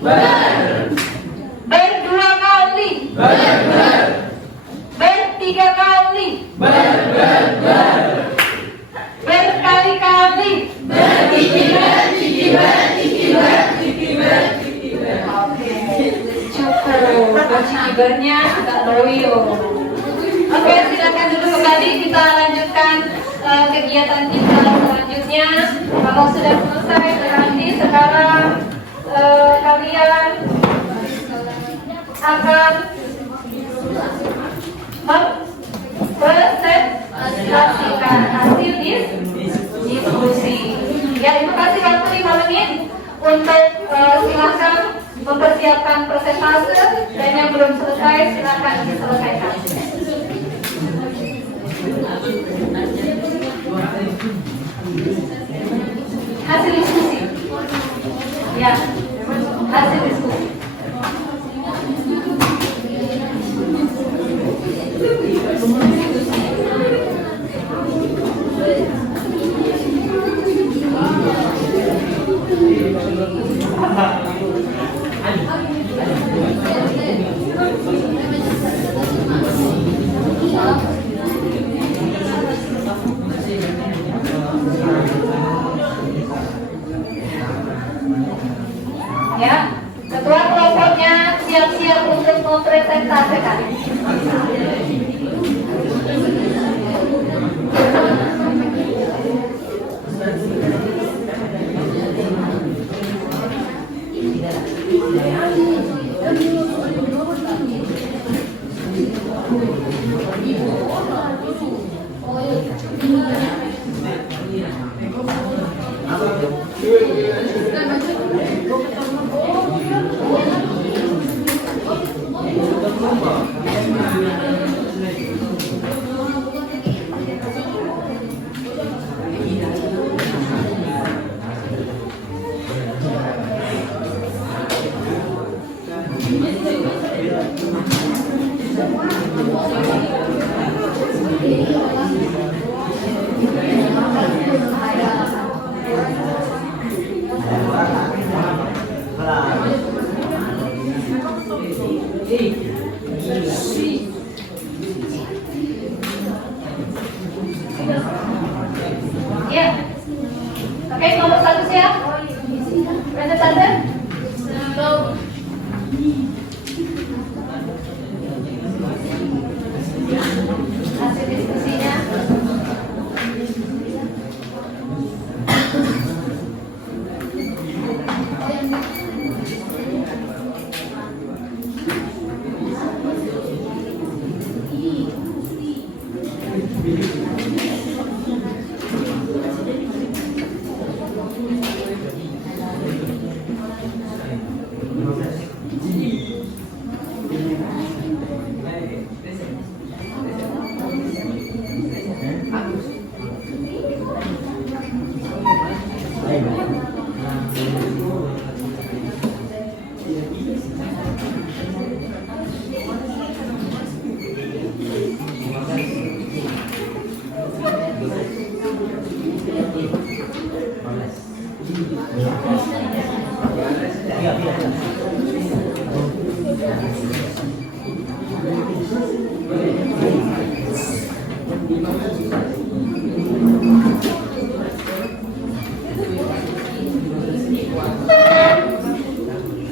berdua kali, bertiga kali, sumbernya agak loyo. Oke, silakan dulu kembali kita lanjutkan kegiatan kita selanjutnya. Kalau sudah selesai berarti sekarang kalian akan mempresentasikan hasil diskusi. Ya, terima kasih waktu 5 menit untuk silakan mempersiapkan presentase, dan yang belum selesai silakan diselesaikan. Hasil diskusi. Ya, hasil diskusi. Ya, ketua kelompoknya siap-siap untuk mempresentasikan. Ya, oke, nomor 1 siap? Presentasi? Hasil diskusinya.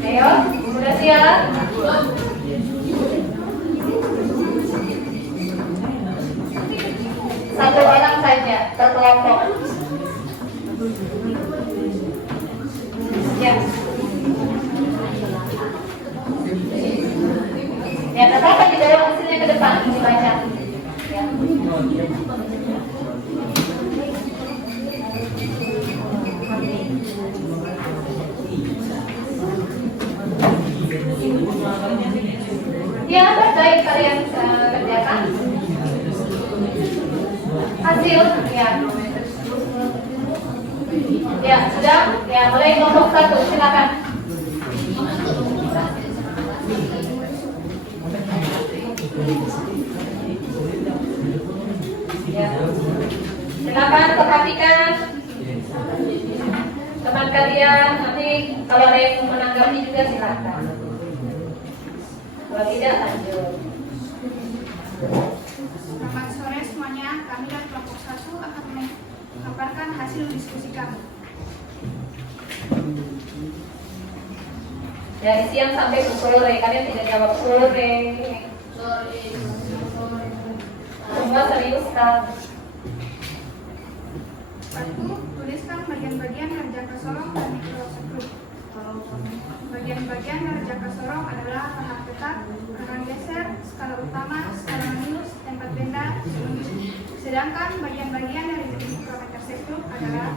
Ayo, sudah siap? Satu orang saja, terkelompok. Ya. Ya, apa dibawa hasilnya ke depan, dibaca. Ya. Ya, baik kalian kerjakan hasil. Ya. Ya, sudah. Ya, mulai kelompok 1, silakan. Ya. Silakan perhatikan teman kalian, nanti kalau ada yang menanggapi juga silakan. Kalau tidak, lanjut. Selamat sore semuanya, kami dari kelompok 1 akan memaparkan hasil diskusi kami. Dari siang sampai sore, kalian tidak jawab sore. Sal. Satu, tuliskan bagian-bagian dari jangka sorong dan mikrosekrup. Bagian-bagian dari jangka sorong adalah rahang tetap, rahang geser, skala utama, skala minus, tempat benda, selunjuk. Sedangkan bagian-bagian dari mikrometer sekrup adalah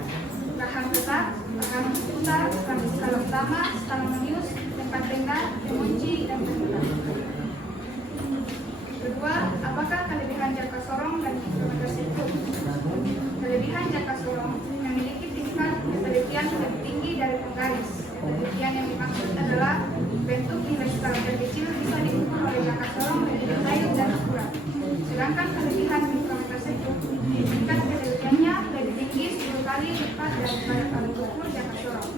rahang tetap, rahang putar, rahang skala utama, skala minus, tempat benda, kunci, dan berputar. Kedua, apakah kelebihan jangka sorong dan mikrometer sekrup? Kelebihan jangka sorong memiliki tingkat ketelitian lebih tinggi dari penggaris. Ketelitian yang dimaksud adalah bentuk nilai skala terkecil bisa diukur oleh jangka sorong lebih detail dan akurat. Sedangkan kelebihan mikrometer sekrup, tingkat ketelitiannya lebih tinggi 10 kali lipat daripada alat ukur jangka sorong.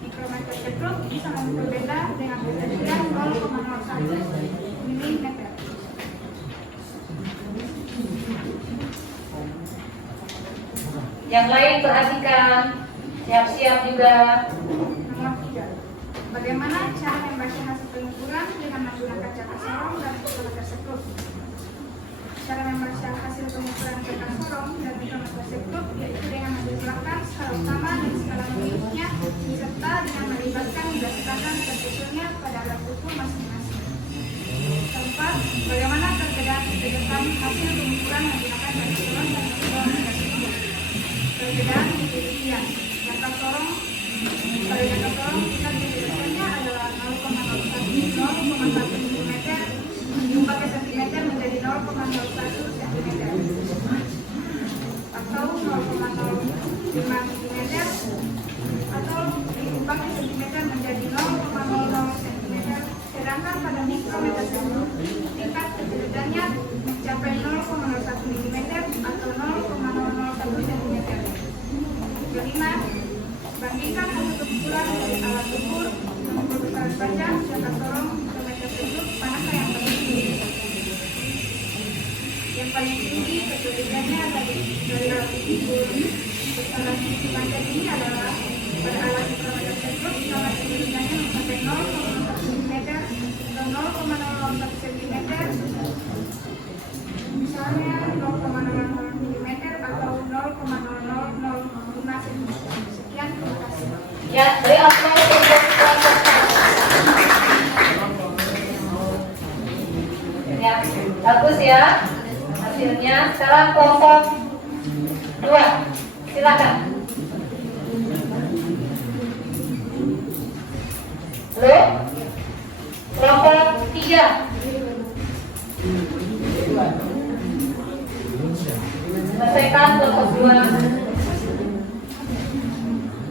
Mikrometer sekrup bisa mengukur benda dengan ketelitian 0,01 mm. Yang lain perhatikan, siap-siap juga. Nomor 3. Bagaimana cara membaca hasil pengukuran dengan menggunakan jangka sorong dan mikrometer sekrup? Cara membaca hasil pengukuran jangka sorong dan mikrometer sekrup yaitu dengan menjumlahkan skala utama dan skala minusnya serta dengan melibatkan nilai standar terkecilnya pada alat ukur masing-masing. Keempat, bagaimana perbedaan hasil pengukuran menggunakan jangka sorong dan mikrometer sekrup? Perbedaan ketelitian jangka sorong. Pada jangka sorong tingkat ketelitiannya adalah 0,01 mm diubah ke cm menjadi 0,01 cm atau 0,05 mm atau diubah ke cm menjadi 0,00 cm. Sedangkan pada mikrometer sekrup tingkat ketelitiannya mencapai 0,01 mm atau 0,001 cm. Kelima, bandingkan hasil pengukuran dari alat ukur mengukur besaran panjang, jangka sorong, mikrometer sekrup, manakah yang paling tinggi? Yang paling tinggi ketelitiannya dari alat ukur besaran panjang ini adalah pada alat mikrometer sekrup skala ketelitiannya mencapai 0,01 mm atau 0,01 cm, misalnya 0,00 mm atau 0,0005 cm. Sekian, terima kasih. Ya, beri aplaus untuk kelompok ya, bagus ya hasilnya. Sekarang kelompok 2, silakan. Halo, kelompok 3. Selesaikan kelompok 2.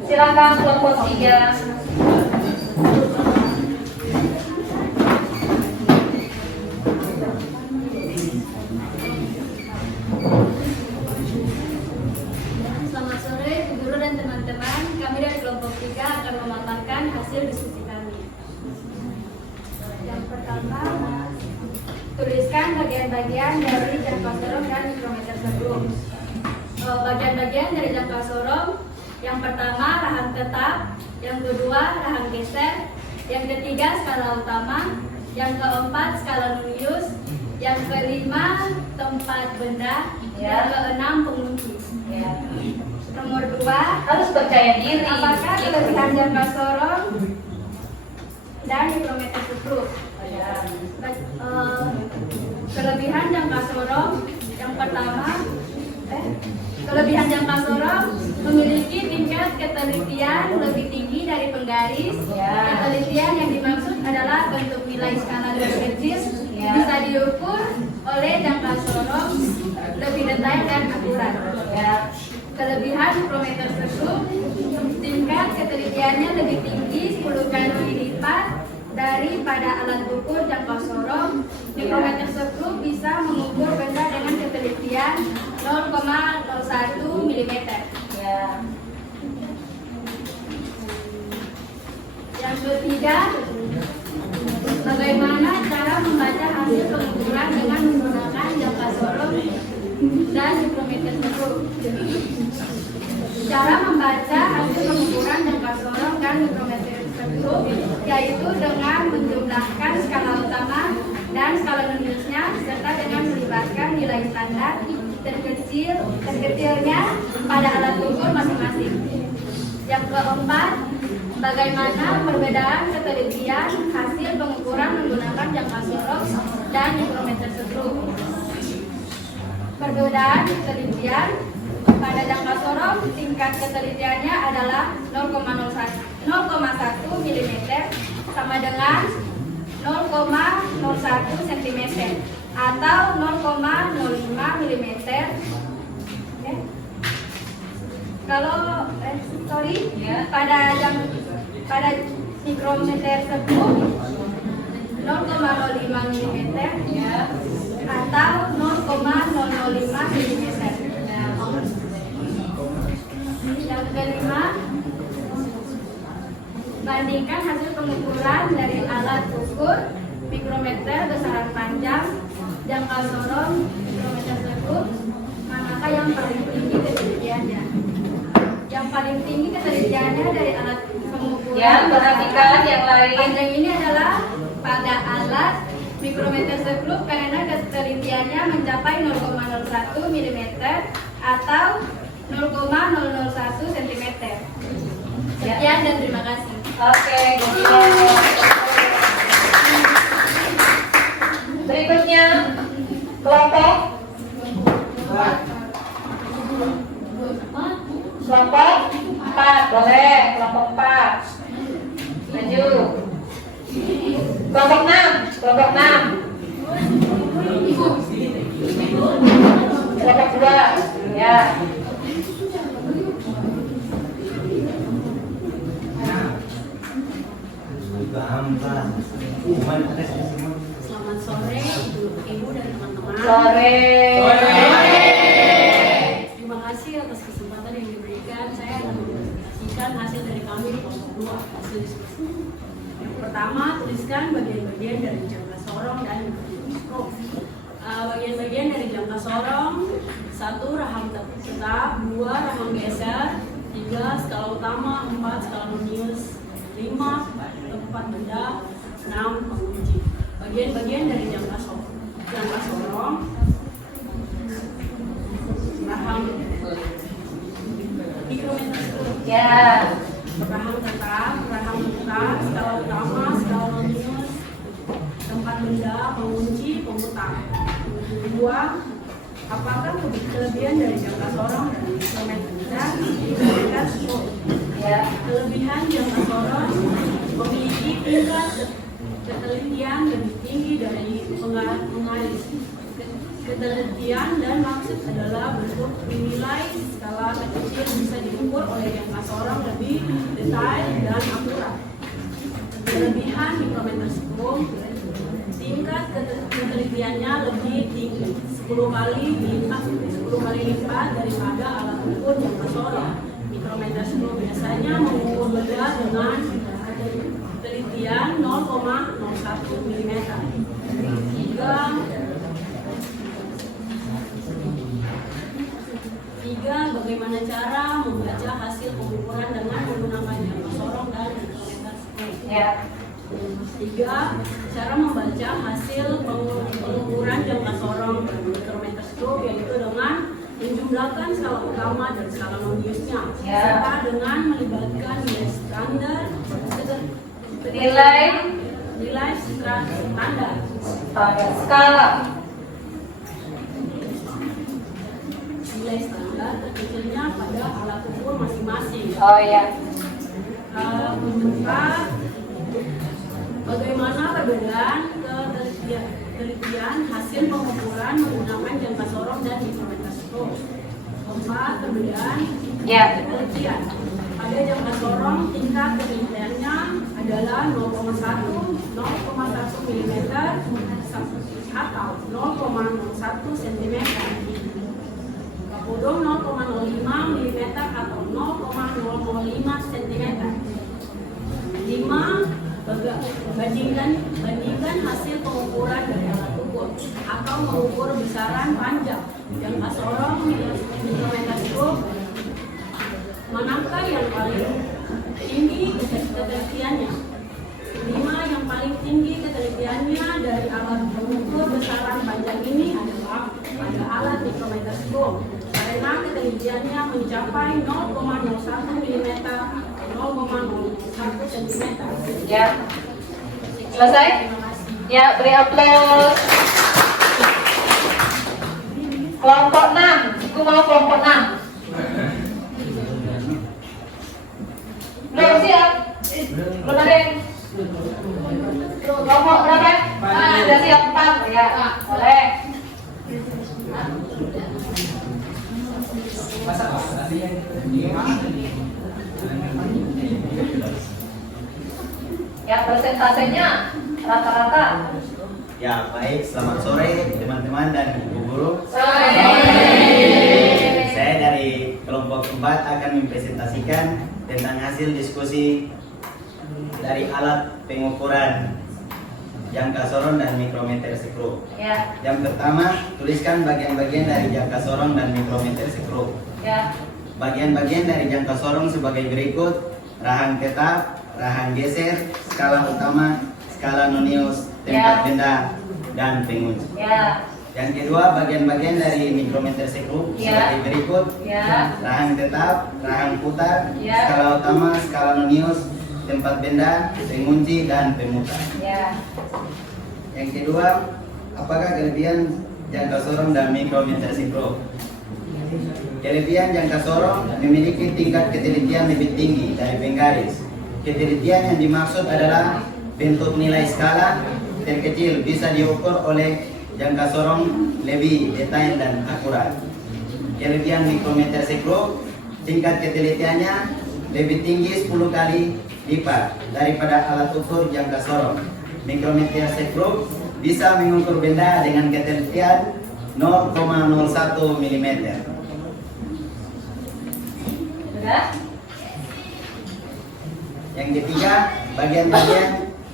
Silakan kelompok 3. Selamat sore, Bu Guru dan teman-teman. Kami dari kelompok 3 akan memaparkan hasil diskusi kami. Yang pertama, tuliskan bagian-bagian dari jangka sorong dan mikrometer sekrup. Bagian-bagian dari jangka sorong, yang pertama rahang tetap, yang kedua rahang geser, yang ketiga skala utama, yang keempat skala nunius, yang kelima tempat benda, yang keenam pengunci. Ya. Nomor 2, Harus percaya diri. apakah kelebihan jangka sorong dan mikrometer sekrup? Kelebihan jangka sorong yang pertama, kelebihan jangka sorong memiliki tingkat ketelitian lebih tinggi dari penggaris. Ketelitian yang dimaksud adalah bentuk nilai skala lebih kecil, bisa diukur oleh jangka sorong lebih detail dan akurat. Kelebihan mikrometer sekrup, tingkat ketelitiannya lebih tinggi 10 kali lipat daripada alat ukur jangka sorong. Mikrometer sekrup bisa mengukur benda dengan ketelitian 0,01 mm. Yang ketiga, bagaimana cara membaca hasil pengukuran dengan menggunakan jangka sorong dan mikrometer sekrup? Cara membaca hasil pengukuran jangka sorong dan mikrometer sekrup yaitu dengan menjumlahkan skala utama dan skala nuniusnya serta dengan melibatkan nilai standar terkecilnya pada alat ukur masing-masing. Yang keempat, bagaimana perbedaan ketelitian hasil pengukuran menggunakan jangka sorong dan mikrometer skrup. Perbedaan ketelitian pada jangka sorong, tingkat ketelitiannya adalah 0,1 mm sama dengan 0,01 cm atau 0,05 mm. Oke. Kalau pada mikrometer skrup 0,05 mm atau 0,005 mm. Yang kelima, bandingkan hasil pengukuran dari alat ukur mikrometer besaran panjang, jangka sorong, mikrometer skrup, manakah yang paling tinggi ketelitiannya? Yang paling tinggi ketelitiannya dari alat pengukuran Ya, perhatikan yang lain. panjang ini adalah pada alat mikrometer skrup karena ketelitiannya mencapai 0,01 mm atau 0,001 cm. Sekian dan terima kasih. Oke, berikutnya kelompok 4, boleh kelompok 4 maju. Kelompok 6 kelompok 2 ya. Selamat sore Ibu dan teman-teman. Sore. Terima kasih atas kesempatan yang diberikan. Saya akan mempresentasikan hasil dari kami di kelompok 2 hasil diskusi. Yang pertama, tuliskan bagian-bagian dari jangka sorong dan mikroskop. Bagian-bagian dari jangka sorong: 1. Rahang tetap, 2. Rahang geser, 3. Skala utama, 4. Skala nonius, 5. Tempat benda, 6. Pengunci. Bagian-bagian dari jangka sorong: rahang mikrometer skrup, Ya. rahang tetap, skala utama, skala nonius, tempat benda, pengunci, pemutar. 2. Apakah kelebihan dari jangka sorong dan mikrometer skrup? Ya. Kelebihan jangka sorong memiliki tingkat ketelitian lebih tinggi dari pengalis. Ketelitian dan maksud adalah bentuk nilai skala kecil bisa diukur oleh jangka sorong lebih detail dan akurat. Kelebihan mikrometer skrup, tingkat ketelitiannya lebih tinggi 10 kali lipat daripada alat ukur jangka sorong. Mikrometer skrup biasanya mengukur benda dengan ketelitian 0,01 mm. 3. Bagaimana cara membaca hasil pengukuran dengan menggunakan jangka sorong dan mikrometer skrup? Ya. 3. Cara membaca hasil pengukuran jangka sorong dan mikrometer skrup yaitu dengan menjumlahkan skala utama dan skala noniusnya, Ya. serta dengan melibatkan nilai standar Nilai standar. skala. Nilai standar terkecilnya pada alat ukur masing-masing. Oh ya. Keempat, bagaimana perbedaan ketelitian hasil pengukuran menggunakan jangka sorong dan mikrometer skrup. 4. Perbedaan Ya. ketelitian pada jangka sorong, tingkat ketelitiannya adalah 0,1 mm atau 0,01 cm. Kapodong 0,05 mm atau 0,005 cm. 5. Bandingkan hasil pengukuran dari alat ukur atau mengukur besaran panjang jangka sorong mikrometer skrup. Manakah yang paling tinggi ketelitiannya? 5. Yang paling tinggi ketelitiannya dari alat pengukur besaran panjang ini adalah pada alat mikrometer skop karena ketinggiannya mencapai 0,01 mm 0,01 cm. Ya. Selesai? Terima kasih. Ya, beri aplaus. Kelompok 6, aku mau kelompok 6. Belum siap? Belum ada yang kelompok berapa? Sudah siap 4 ya, boleh. Ya, persentasenya rata-rata. Ya, baik. Selamat sore teman-teman dan ibu guru. Saya dari kelompok 4 akan mempresentasikan tentang hasil diskusi dari alat pengukuran jangka sorong dan mikrometer sekro. Ya, Yang pertama, tuliskan bagian-bagian dari jangka sorong dan mikrometer sekro. ya, Bagian-bagian dari jangka sorong sebagai berikut: rahang tetap, rahang geser, skala utama, skala nonius, tempat Ya. benda, dan pengunci. ya, Yang kedua, bagian-bagian dari mikrometer sekro Ya. sebagai berikut: ya, rahang tetap, rahang putar, Ya. skala utama, skala nonius, tempat benda, pengunci, dan pemutar. ya. Yang kedua, apakah kelebihan jangka sorong dan mikrometer sekro? Kelebihan jangka sorong memiliki tingkat ketelitian lebih tinggi dari penggaris. Ketelitian yang dimaksud adalah bentuk nilai skala terkecil bisa diukur oleh jangka sorong lebih detail dan akurat. Kelebihan mikrometer sekro, tingkat ketelitiannya lebih tinggi 10 kali lipat daripada alat ukur jangka sorong. Mikrometer sekro bisa mengukur benda dengan ketelitian 0,01 mm. Sudah? Yang ketiga, bagian-bagian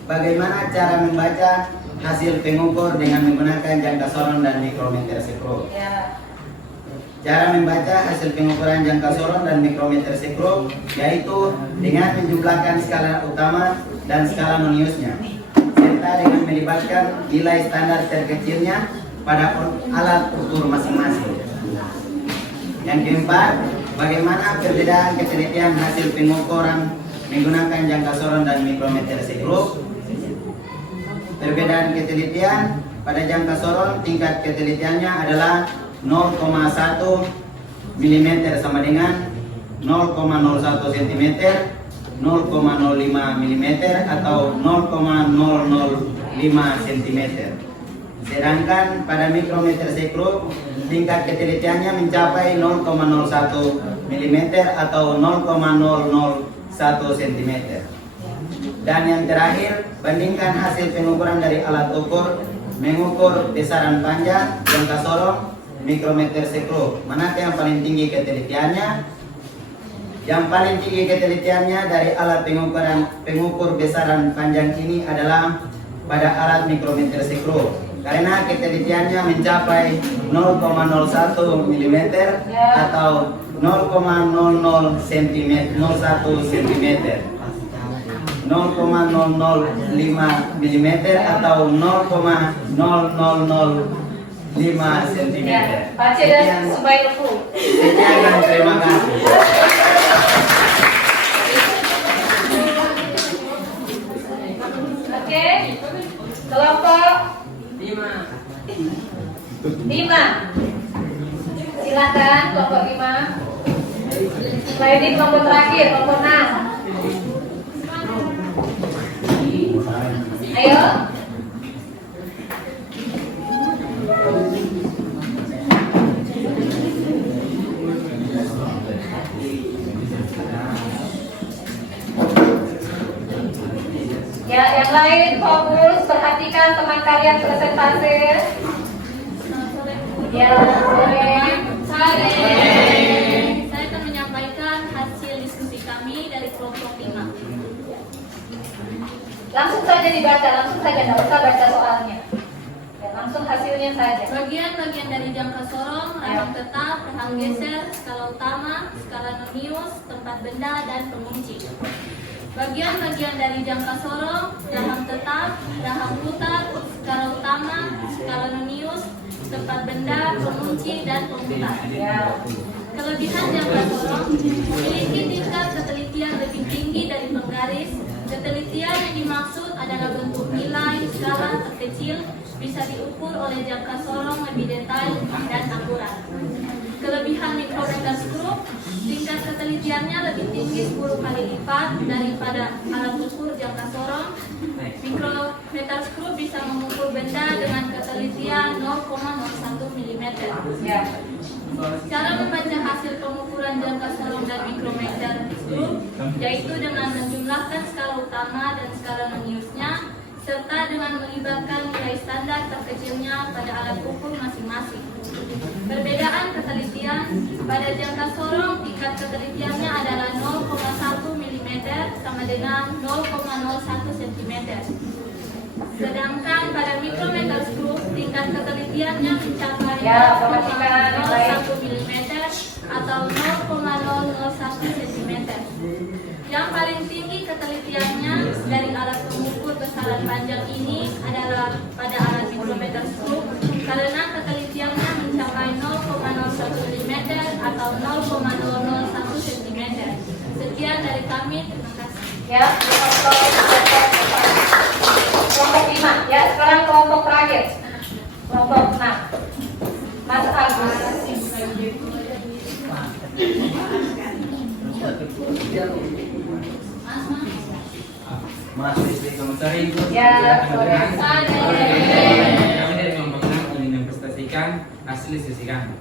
bagaimana cara membaca hasil pengukur dengan menggunakan jangka sorong dan mikrometer sekro. Ya, Cara membaca hasil pengukuran jangka sorong dan mikrometer sekro yaitu dengan menjumlahkan skala utama dan skala noniusnya, serta dengan melibatkan nilai standar terkecilnya pada alat ukur masing-masing. Yang keempat, bagaimana perbedaan ketelitian hasil pengukuran menggunakan jangka sorong dan mikrometer sekro. Perbedaan ketelitian pada jangka sorong, tingkat ketelitiannya adalah 0,1 mm sama dengan 0,01 cm, 0,05 mm atau 0,005 cm. Sedangkan pada mikrometer sekro, tingkat ketelitiannya mencapai 0,01 mm atau 0,001 cm. Dan yang terakhir, bandingkan hasil pengukuran dari alat ukur mengukur besaran panjang jangka sorong mikrometer sekro. Manakah yang paling tinggi ketelitiannya? Yang paling tinggi ketelitiannya dari alat pengukur besaran panjang ini adalah pada alat mikrometer sekro, karena ketelitiannya mencapai 0,01 mm atau 0,00 cm, 01 cm, 0,005 mm atau 0,0005 cm. ya. Baca dan supaya full. Sekian dan terima kasih. Oke, kelompok 5. 5. Silakan kelompok 5. Setelah ini kelompok terakhir, kelompok 6. Ayo. Ya, yang lain fokus, perhatikan teman kalian presentasi. Ya, boleh. Saya akan menyampaikan hasil diskusi kami dari kelompok 5. Langsung saja dibaca, langsung saja, tidak usah baca soalnya. Ya, langsung hasilnya saja. Bagian-bagian dari jangka sorong, rahang tetap, rahang geser, skala utama, skala nonius, tempat benda, dan pengunci. Bagian-bagian dari jangka sorong, rahang tetap, rahang putar, skala utama, skala nonius, tempat benda, pengunci, dan pemutar. Ya. Kelebihan jangka sorong memiliki tingkat ketelitian lebih tinggi dari penggaris. Ketelitian yang dimaksud adalah bentuk nilai skala terkecil bisa diukur oleh jangka sorong lebih detail dan akurat. Kelebihan mikrometer skrup, tingkat ketelitiannya lebih tinggi 10 kali lipat daripada alat ukur jangka sorong. Mikrometer skrup bisa mengukur benda dengan ketelitian 0,01 mm. Ya. Cara membaca hasil pengukuran jangka sorong dan mikrometer skrup yaitu dengan menjumlahkan skala utama dan skala meniusnya serta dengan melibatkan nilai standar terkecilnya pada alat ukur masing-masing. Perbedaan ketelitian pada jangka sorong, tingkat ketelitiannya adalah 0,1 mm sama dengan 0,01 cm. Sedangkan pada mikrometer skrup, tingkat ketelitiannya mencapai 0,01 mm atau 0,001 cm. Yang paling tinggi ketelitiannya dari alat pengukur besaran panjang ini adalah pada alat mikrometer skrup karena ketelitiannya mencapai 0,01 mm atau 0,001 cm. Sekian dari kami, terima kasih. Ya, kelompok 5. Ya, sekarang kelompok terakhir. Kelompok 6. Mas Agus. Mas Rizky Komentari. Ya, sore. Kami dari kelompok 6 ingin mempresentasikan hasil diskusi kami.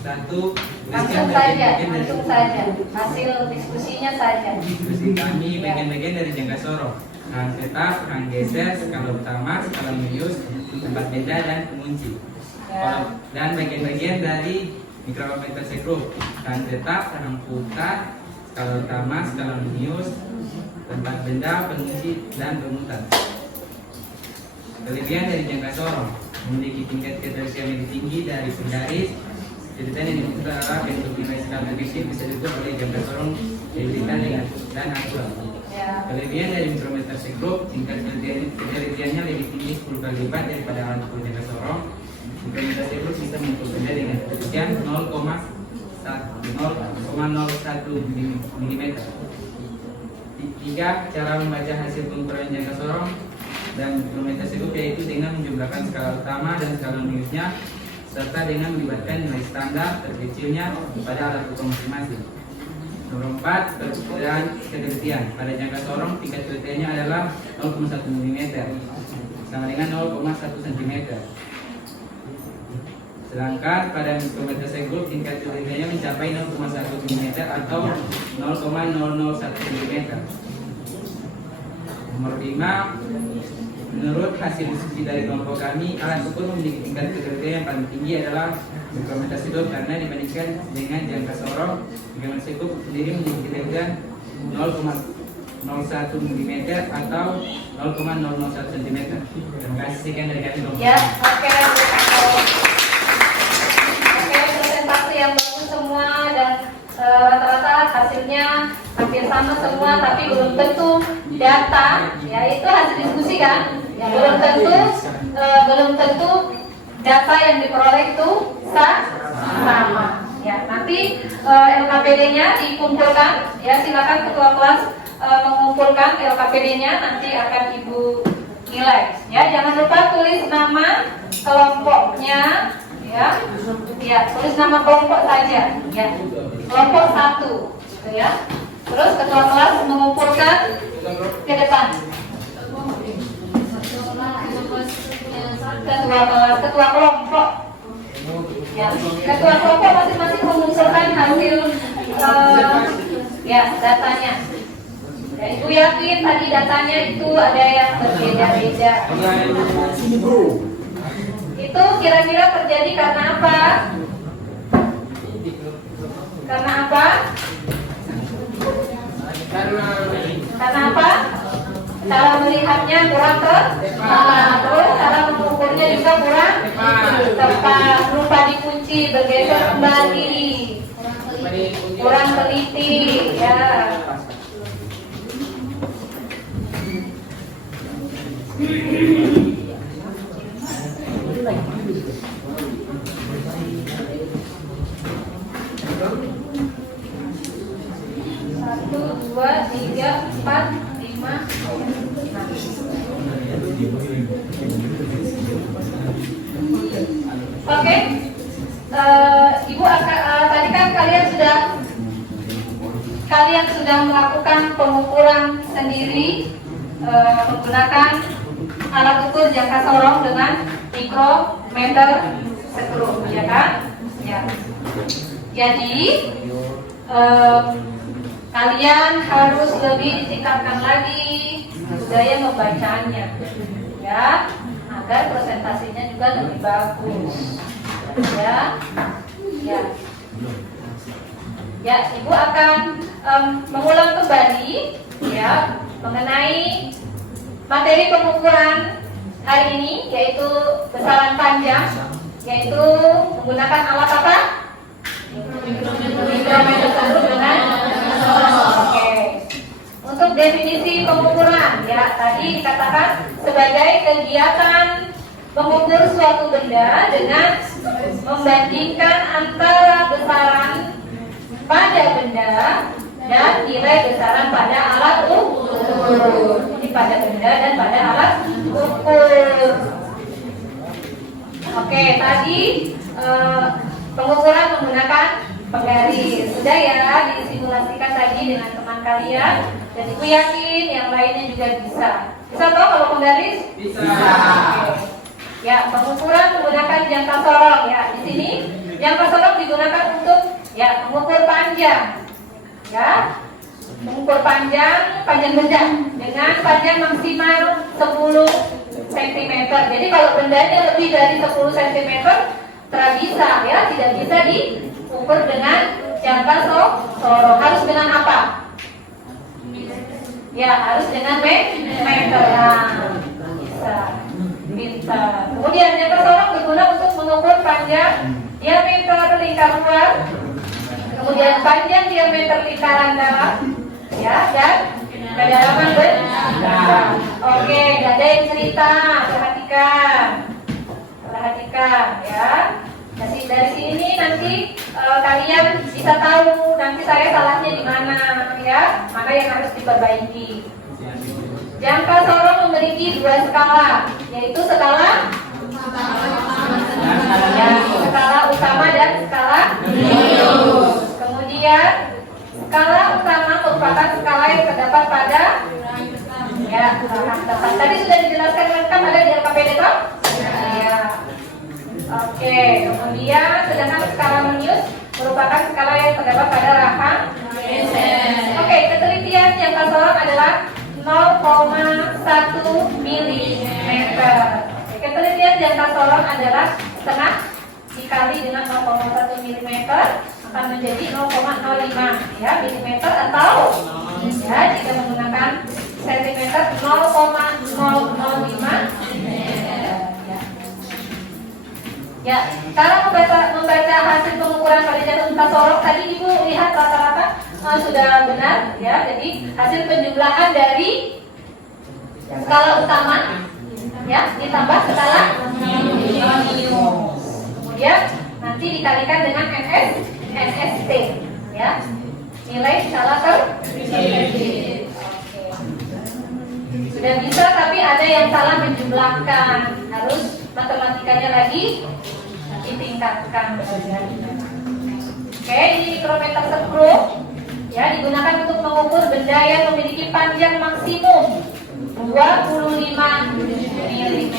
Satu, Langsung saja. Hasil diskusinya saja. diskusi kami bagian-bagian dari jangka sorong, rang tetap, rang geser, skala utama, skala menius, tempat benda dan pengunci. Ya. Dan bagian-bagian dari mikrometer skrup, rang tetap, rang putar, skala utama, skala menius, tempat benda, pengunci, dan pemutar. Kelebihan dari jangka sorong memiliki tingkat ketelitian lebih tinggi dari penggaris. Ketelitian yang dibutuhkan adalah bentuk nilai skala terkecil bisa diukur oleh jangka sorong diberikan dengan dan akurat. Ya. Kelebihan dari mikrometer skrup, tingkat ketelitiannya lebih tinggi 10 kali lipat daripada alat ukur jangka sorong. Mikrometer skrup bisa mengukur benda dengan ketelitian 0,01 mm. Tiga, cara membaca hasil pengukuran jangka sorong dan mikrometer skrup yaitu dengan menjumlahkan skala utama dan skala meniusnya serta dengan melibatkan nilai standar terkecilnya pada alat ukur masing-masing. Nomor 4, perbedaan ketelitian. Pada jangka sorong, tingkat ketelitiannya adalah 0,1 mm sama dengan 0,1 cm. Sedangkan pada mikrometer skrup, tingkat ketelitiannya mencapai 0,1 mm atau 0,001 cm. Nomor 5, menurut hasil diskusi dari kelompok kami, alat ukur memiliki tingkat ketelitian yang paling tinggi adalah mikrometer skrup karena dibandingkan dengan jangka sorong, mikrometer skrup sendiri memiliki ketelitian 0,01 mm atau 0,001 cm. Terima kasih, sekian dari kami. Ya, oke. Oke, presentasi yang bagus semua dan rata-rata hasilnya hampir sama semua, tapi belum tentu data, ya itu hasil diskusi kan, ya, belum tentu data yang diperoleh itu sama. Ya, nanti LKPD-nya dikumpulkan, ya silakan ketua kelas mengumpulkan LKPD-nya, nanti akan ibu nilai. Ya, jangan lupa tulis nama kelompoknya, ya, tulis nama kelompok saja, ya, kelompok 1, gitu ya. Terus ketua kelas mengumpulkan ke depan. Ketua kelompok. Ya, ketua kelompok masing-masing mengumpulkan hasil ya datanya. Ya, ibu yakin tadi datanya itu ada yang berbeda-beda. Itu kira-kira terjadi karena apa? Karena apa? Karena apa? Cara melihatnya kurang terus cara mengukurnya juga kurang tepat, lupa dikunci, bergeser kembali, kurang teliti, ya. Satu, dua, tiga, empat, lima, enam. Oke, Ibu tadi kan kalian sudah melakukan pengukuran sendiri menggunakan alat ukur jangka sorong dengan mikrometer skru, ya kan? Ya. Jadi kalian harus lebih ditingkatkan lagi budaya membacanya, ya, agar presentasinya juga lebih bagus, ya. Ibu akan mengulang kembali, ya, mengenai materi pengukuran hari ini, yaitu besaran panjang, yaitu menggunakan alat apa? Mikrometer skru dengan oke. Untuk definisi pengukuran, ya, tadi dikatakan sebagai kegiatan mengukur suatu benda dengan membandingkan antara besaran pada benda dan nilai besaran pada alat ukur. Jadi pada benda dan pada alat ukur. Oke, tadi pengukuran menggunakan penggaris. Sudah ya, disimulasikan tadi dengan teman kalian. Dan Ibu yakin yang lainnya juga bisa. Bisa toh kalau penggaris? Bisa. Oke. Ya, pengukuran menggunakan jangka sorong, ya. Di sini jangka sorong digunakan untuk ya mengukur panjang. Ya. Mengukur panjang benda dengan panjang maksimal 10 cm. Jadi kalau bendanya lebih dari 10 cm bisa, ya, tidak bisa diukur dengan jangka sorong. Harus dengan apa? Ya, harus dengan meter. Nah, bisa. Pintar. Kemudian jangka sorong berguna untuk mengukur panjang diameter lingkar luar, kemudian panjang diameter lingkaran dalam, ya, dan kedalaman benda. Oke, gak ada yang cerita, perhatikan, ya. Dari sini nanti kalian bisa tahu nanti saya salahnya di mana, ya, mana yang harus diperbaiki. Jangka sorong memiliki dua skala, yaitu skala utama dan skala minus. Kemudian skala utama merupakan skala yang terdapat pada tadi sudah dijelaskan lengkap, ada di LKPD toh? Ya. Oke, kemudian sedangkan skala minus merupakan skala yang terdapat pada rahang. Oke, ketelitian jangka sorong adalah 0,1 mm. Ketelitian jangka sorong adalah setengah dikali dengan 0,1 mm akan menjadi 0,05 ya mm, atau ya jika menggunakan cm 0,005 ya. Cara membaca hasil pengukuran pada jangka sorong tadi Ibu lihat rata-rata sudah benar ya. Jadi hasil penjumlahan dari skala utama ya ditambah skala minus, kemudian nanti dikalikan dengan NST ya, nilai skala terkecil. Sudah bisa, tapi ada yang salah menjumlahkan, harus matematikanya lagi ditingkatkan. Oke, ini mikrometer skru ya, digunakan untuk mengukur benda yang memiliki panjang maksimum 25 mm.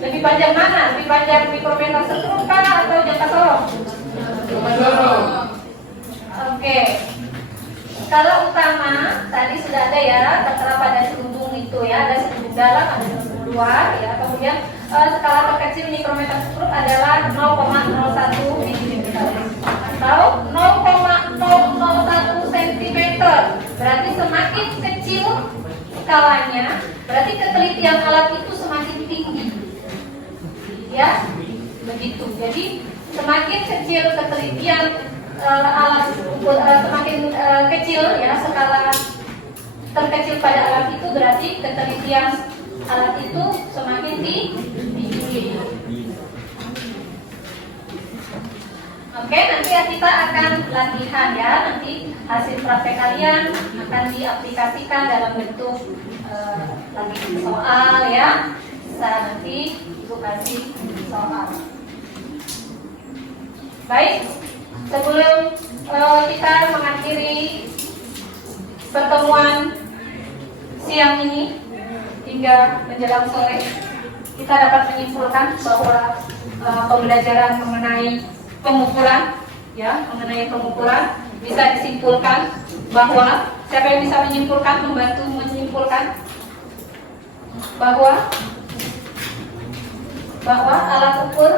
Lebih panjang mana? Lebih panjang mikrometer skru kah atau jangka sorong? Oke. Skala utama tadi sudah ada ya, tertera pada selubung itu ya, ada selubung dalam, ada selubung luar ya. Kemudian skala terkecil mikrometer skru adalah 0,01 mm atau 0,001 cm. Berarti semakin kecil skalanya, berarti ketelitian alat itu semakin tinggi. Ya, begitu. Jadi semakin kecil ketelitian alat ukur, semakin kecil ya skala terkecil pada alat itu, berarti ketelitian alat itu semakin tinggi. Oke, nanti kita akan latihan ya. Nanti hasil praktek kalian akan diaplikasikan dalam bentuk lagi soal ya. Bisa nanti Ibu kasih soal. Baik, sebelum kita mengakhiri pertemuan siang ini hingga menjelang sore, kita dapat menyimpulkan bahwa pembelajaran mengenai pengukuran, ya, mengenai pengukuran bisa disimpulkan bahwa siapa yang bisa menyimpulkan, membantu menyimpulkan bahwa alat ukur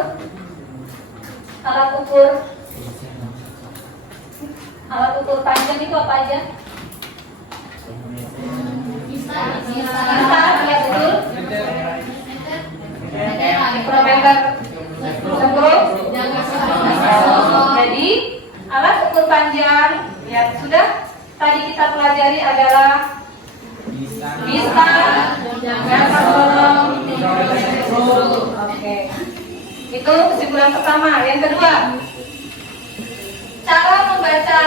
panjang itu apa aja? Bisa, ya betul. Mikrometer sempurna. Jadi alat ukur panjang yang sudah tadi kita pelajari adalah bisa, jangka sorong. Oke. Itu kesimpulan pertama. Yang kedua, cara membaca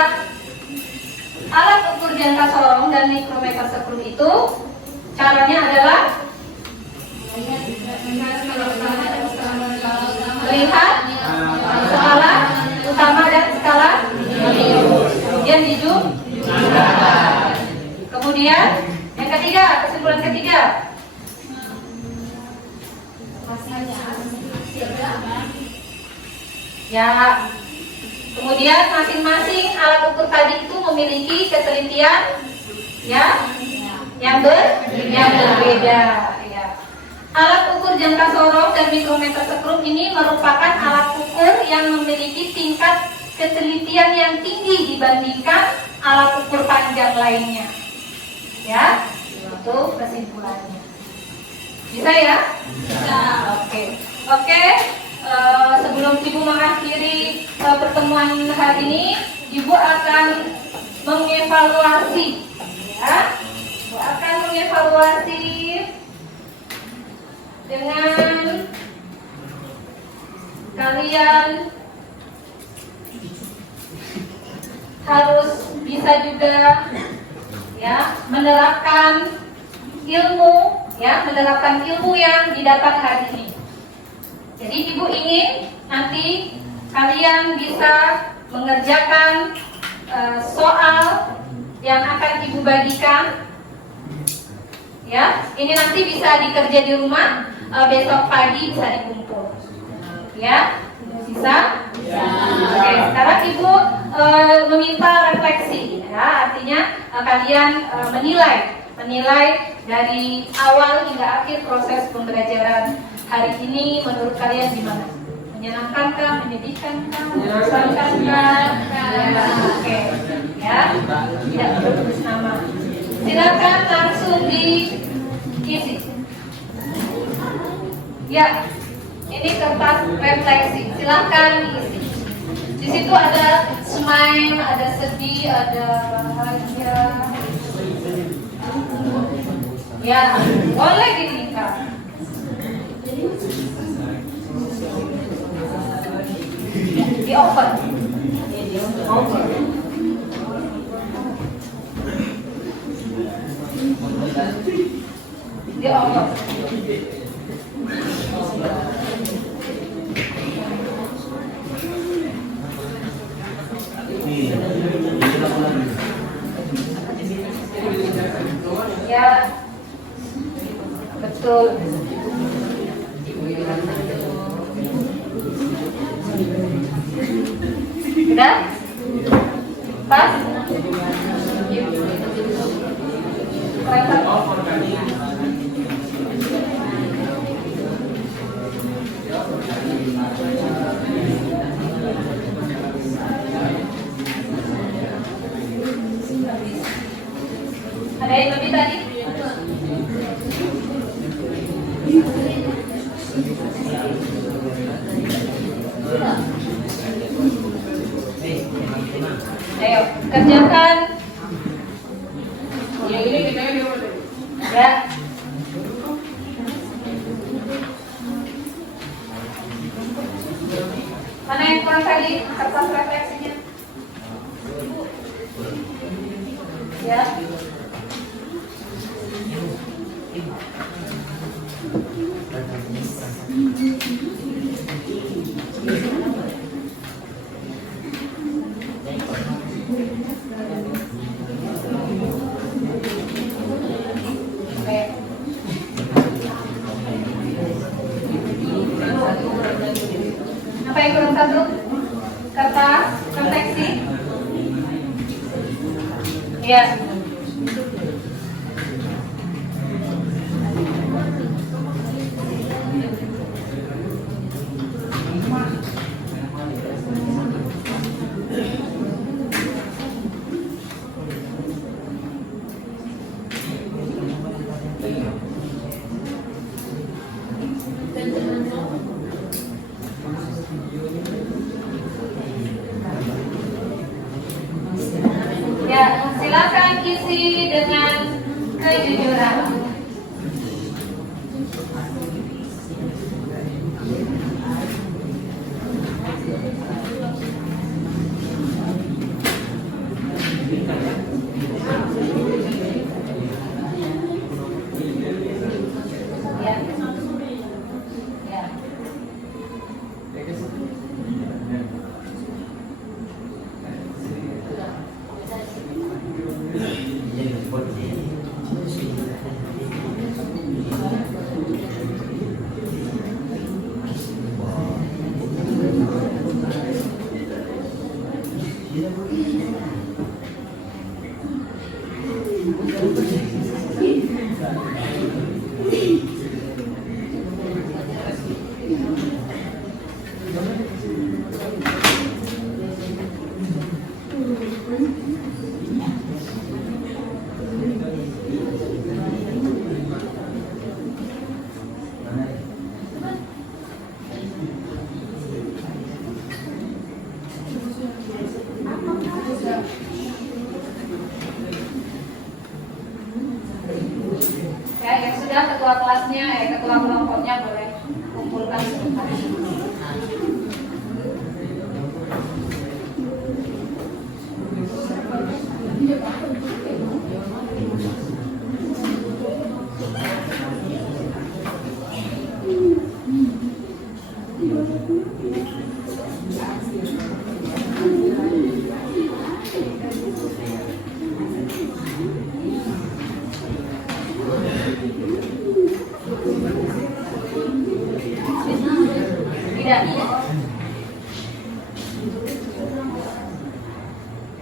alat ukur jangka sorong dan mikrometer sekrum itu caranya adalah melihat skala utama dan skala kemudian dijumlahkan. Kemudian yang ketiga, kesimpulan ketiga, ya, kemudian masing-masing alat ukur tadi itu memiliki ketelitian ya yang berbeda ya. Alat ukur jangka sorong dan mikrometer sekrum ini merupakan alat ukur yang memiliki tingkat ketelitian yang tinggi dibandingkan alat ukur panjang lainnya. Ya, itu kesimpulannya. Bisa ya? Bisa. Oke. Sebelum Ibu mengakhiri pertemuan hari ini, Ibu akan mengevaluasi, ya. Ibu akan mengevaluasi dengan kalian harus bisa juga ya menerapkan ilmu yang didapat hari ini. Jadi Ibu ingin nanti kalian bisa mengerjakan soal yang akan Ibu bagikan. Ya, ini nanti bisa dikerja di rumah, besok pagi bisa dikumpul. Ya, bisa? Ya. Oke, sekarang Ibu meminta refleksi. Ya, artinya kalian menilai dari awal hingga akhir proses pembelajaran hari ini menurut kalian gimana? Menyenangkankah, menyedihkankah, membosankankah? Oke, ya, tidak perlu tulis nama. Silakan langsung diisi. Ya, ini kertas refleksi. Silakan diisi. Di situ ada smile, ada sedih, ada bahagia. Ya, boleh ditingkat. Di open. Di open. Ya, betul. Udah? Pas? Ada yang lebih tadi? Ayo, kerjakan. Ya. tadi kertas refleksinya? Ya. Oke. Apa yang kurang satu? Kertas refleksi. Ya. Ya, silakan isi dengan kejujuran. Ya. Ya. Ya, yang sudah ketua kelasnya, ketua kelompoknya boleh kumpulkan sebentar.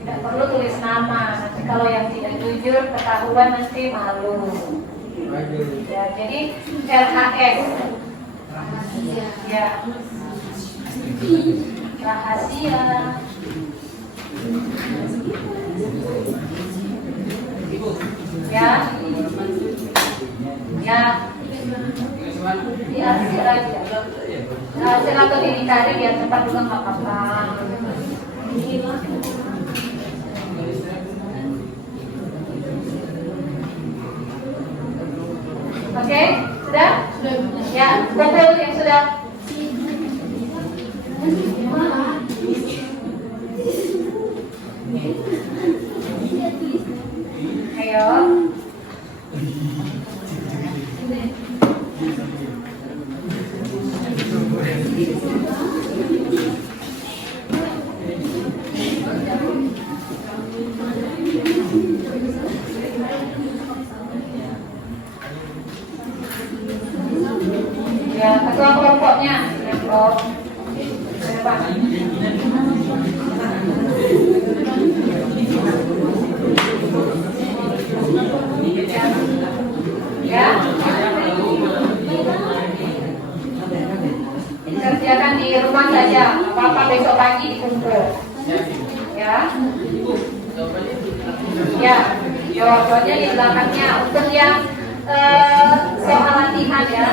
Tidak perlu tulis nama, nanti kalau yang tidak jujur ketahuan nanti malu. Ya, jadi LHS. Ya. Rahasia. Ya. Ya. Diarsir aja. Diarsir atau dicari biar cepat juga nggak apa-apa. Oke, sudah? Ya, kumpul yang sudah. Ayo. Ya, ketua kelompoknya yang kelompok depan. Ya, kerjakan di rumah saja, apa-apa besok pagi dikumpul. Ya, ya, jawabannya di belakangnya untuk yang soal latihan ya.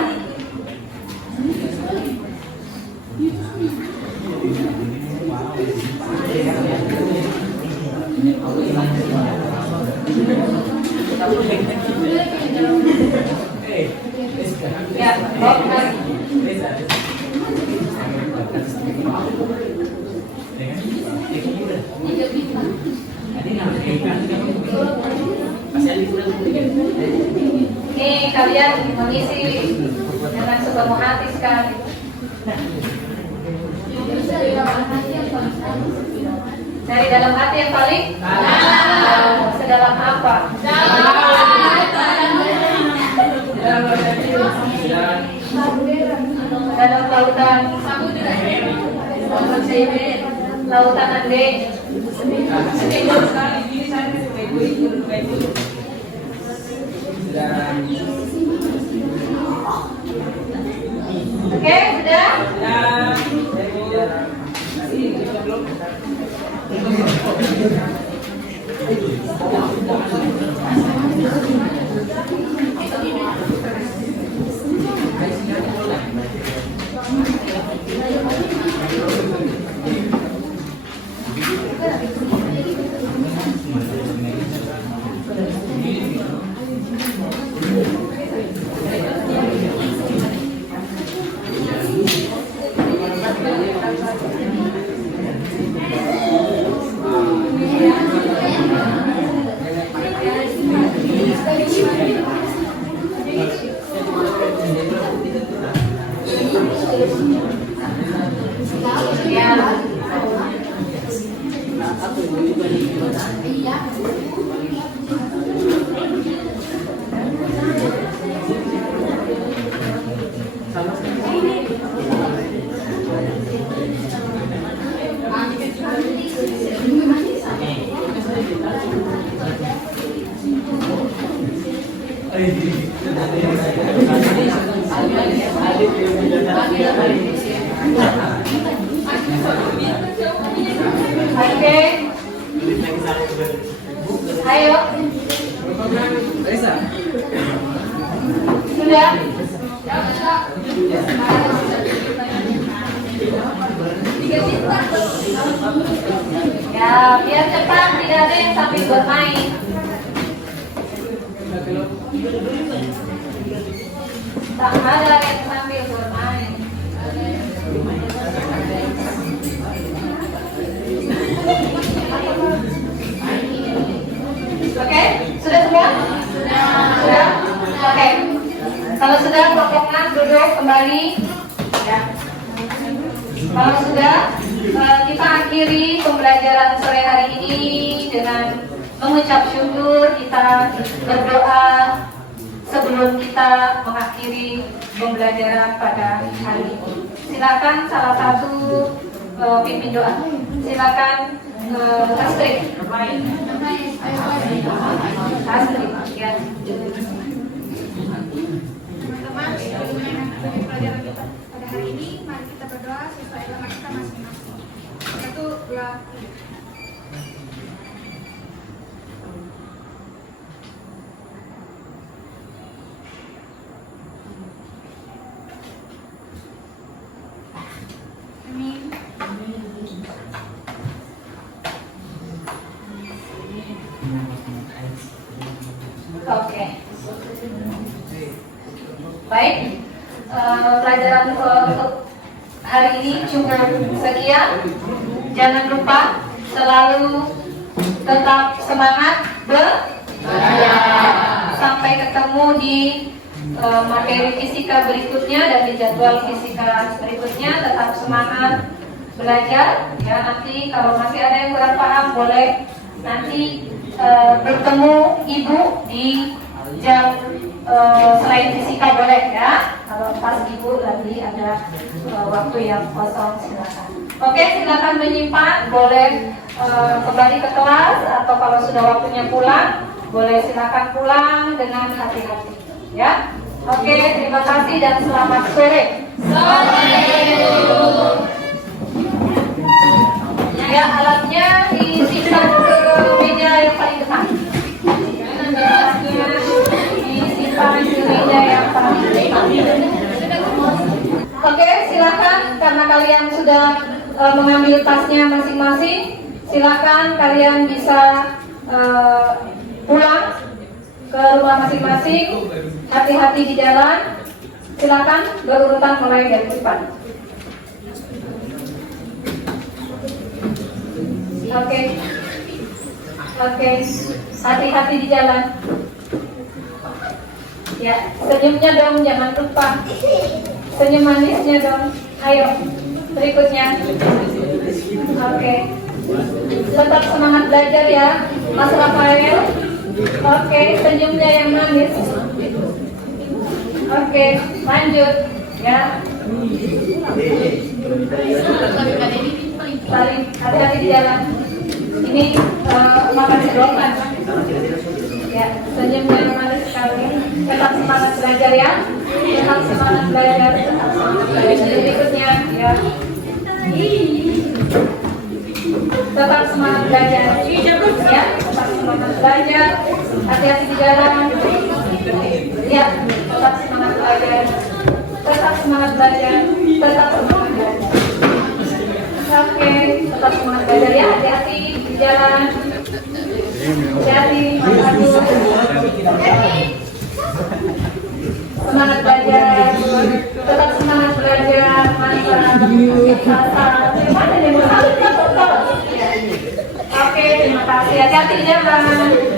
Ya, kalian mengisi dengan sepenuh hati sekali. Dari dalam hati yang paling sedalam apa? Dalam lautan lautan Ande. Oke, sudah? Oke. Ayo. Sudah? Ya, biar cepat, tidak ada yang sambil bermain. Tak ada yang sambil bermain. Oke, sudah semua? Sudah? Oke. Kalau sudah, rombongan duduk kembali. Ya. Kalau sudah, kita akhiri pembelajaran sore hari ini dengan mengucap syukur. Kita berdoa sebelum kita mengakhiri pembelajaran pada hari ini. Silakan salah satu pimpin doa. Silakan Astrid. Astrid, ya. Teman-teman, sebelum mengakhiri pelajaran kita pada hari ini, mari kita berdoa sesuai agama kita masing-masing. 1, 2, 3. Oke. Baik. Pelajaran untuk hari ini cukup sekian. Jangan lupa selalu tetap semangat belajar. Sampai ketemu di materi fisika berikutnya dan di jadwal fisika berikutnya. Tetap semangat belajar. Ya, nanti kalau masih ada yang kurang paham boleh nanti bertemu ibu di jam selain fisika boleh ya. Kalau pas ibu lagi ada waktu yang kosong silakan. Oke, silakan menyimpan, boleh kembali ke kelas atau kalau sudah waktunya pulang boleh silakan pulang dengan hati-hati ya. Oke, terima kasih dan selamat sore. Ya, alatnya disimpan ke meja yang paling depan. Alatnya disimpan ke meja yang paling depan. Oke, silakan karena kalian sudah mengambil tasnya masing-masing, silakan kalian bisa pulang ke rumah masing-masing. Hati-hati di jalan. Silakan berurutan mulai dari depan. Oke. Hati-hati di jalan. Ya, senyumnya dong, jangan lupa. Senyum manisnya dong. Ayo, berikutnya. Oke. Tetap semangat belajar ya, Mas Rafael. Oke, senyumnya yang manis. Oke, lanjut ya. Saling hati-hati di jalan. Ini makan sedotan. Ya, senyumnya yang manis sekali. Tetap semangat belajar ya. Tetap semangat belajar. Tetap semangat belajar. Berikutnya ya. Tetap semangat belajar. Ya, tetap semangat belajar. Hati-hati di jalan. Ya, tetap semangat belajar. Tetap semangat belajar. Tetap semangat belajar. Oke, tetap semangat belajar ya. Hati-hati di jalan. Hati-hati. Semangat belajar. Tetap semangat belajar. Oke, terima kasih. Hati-hati di jalan.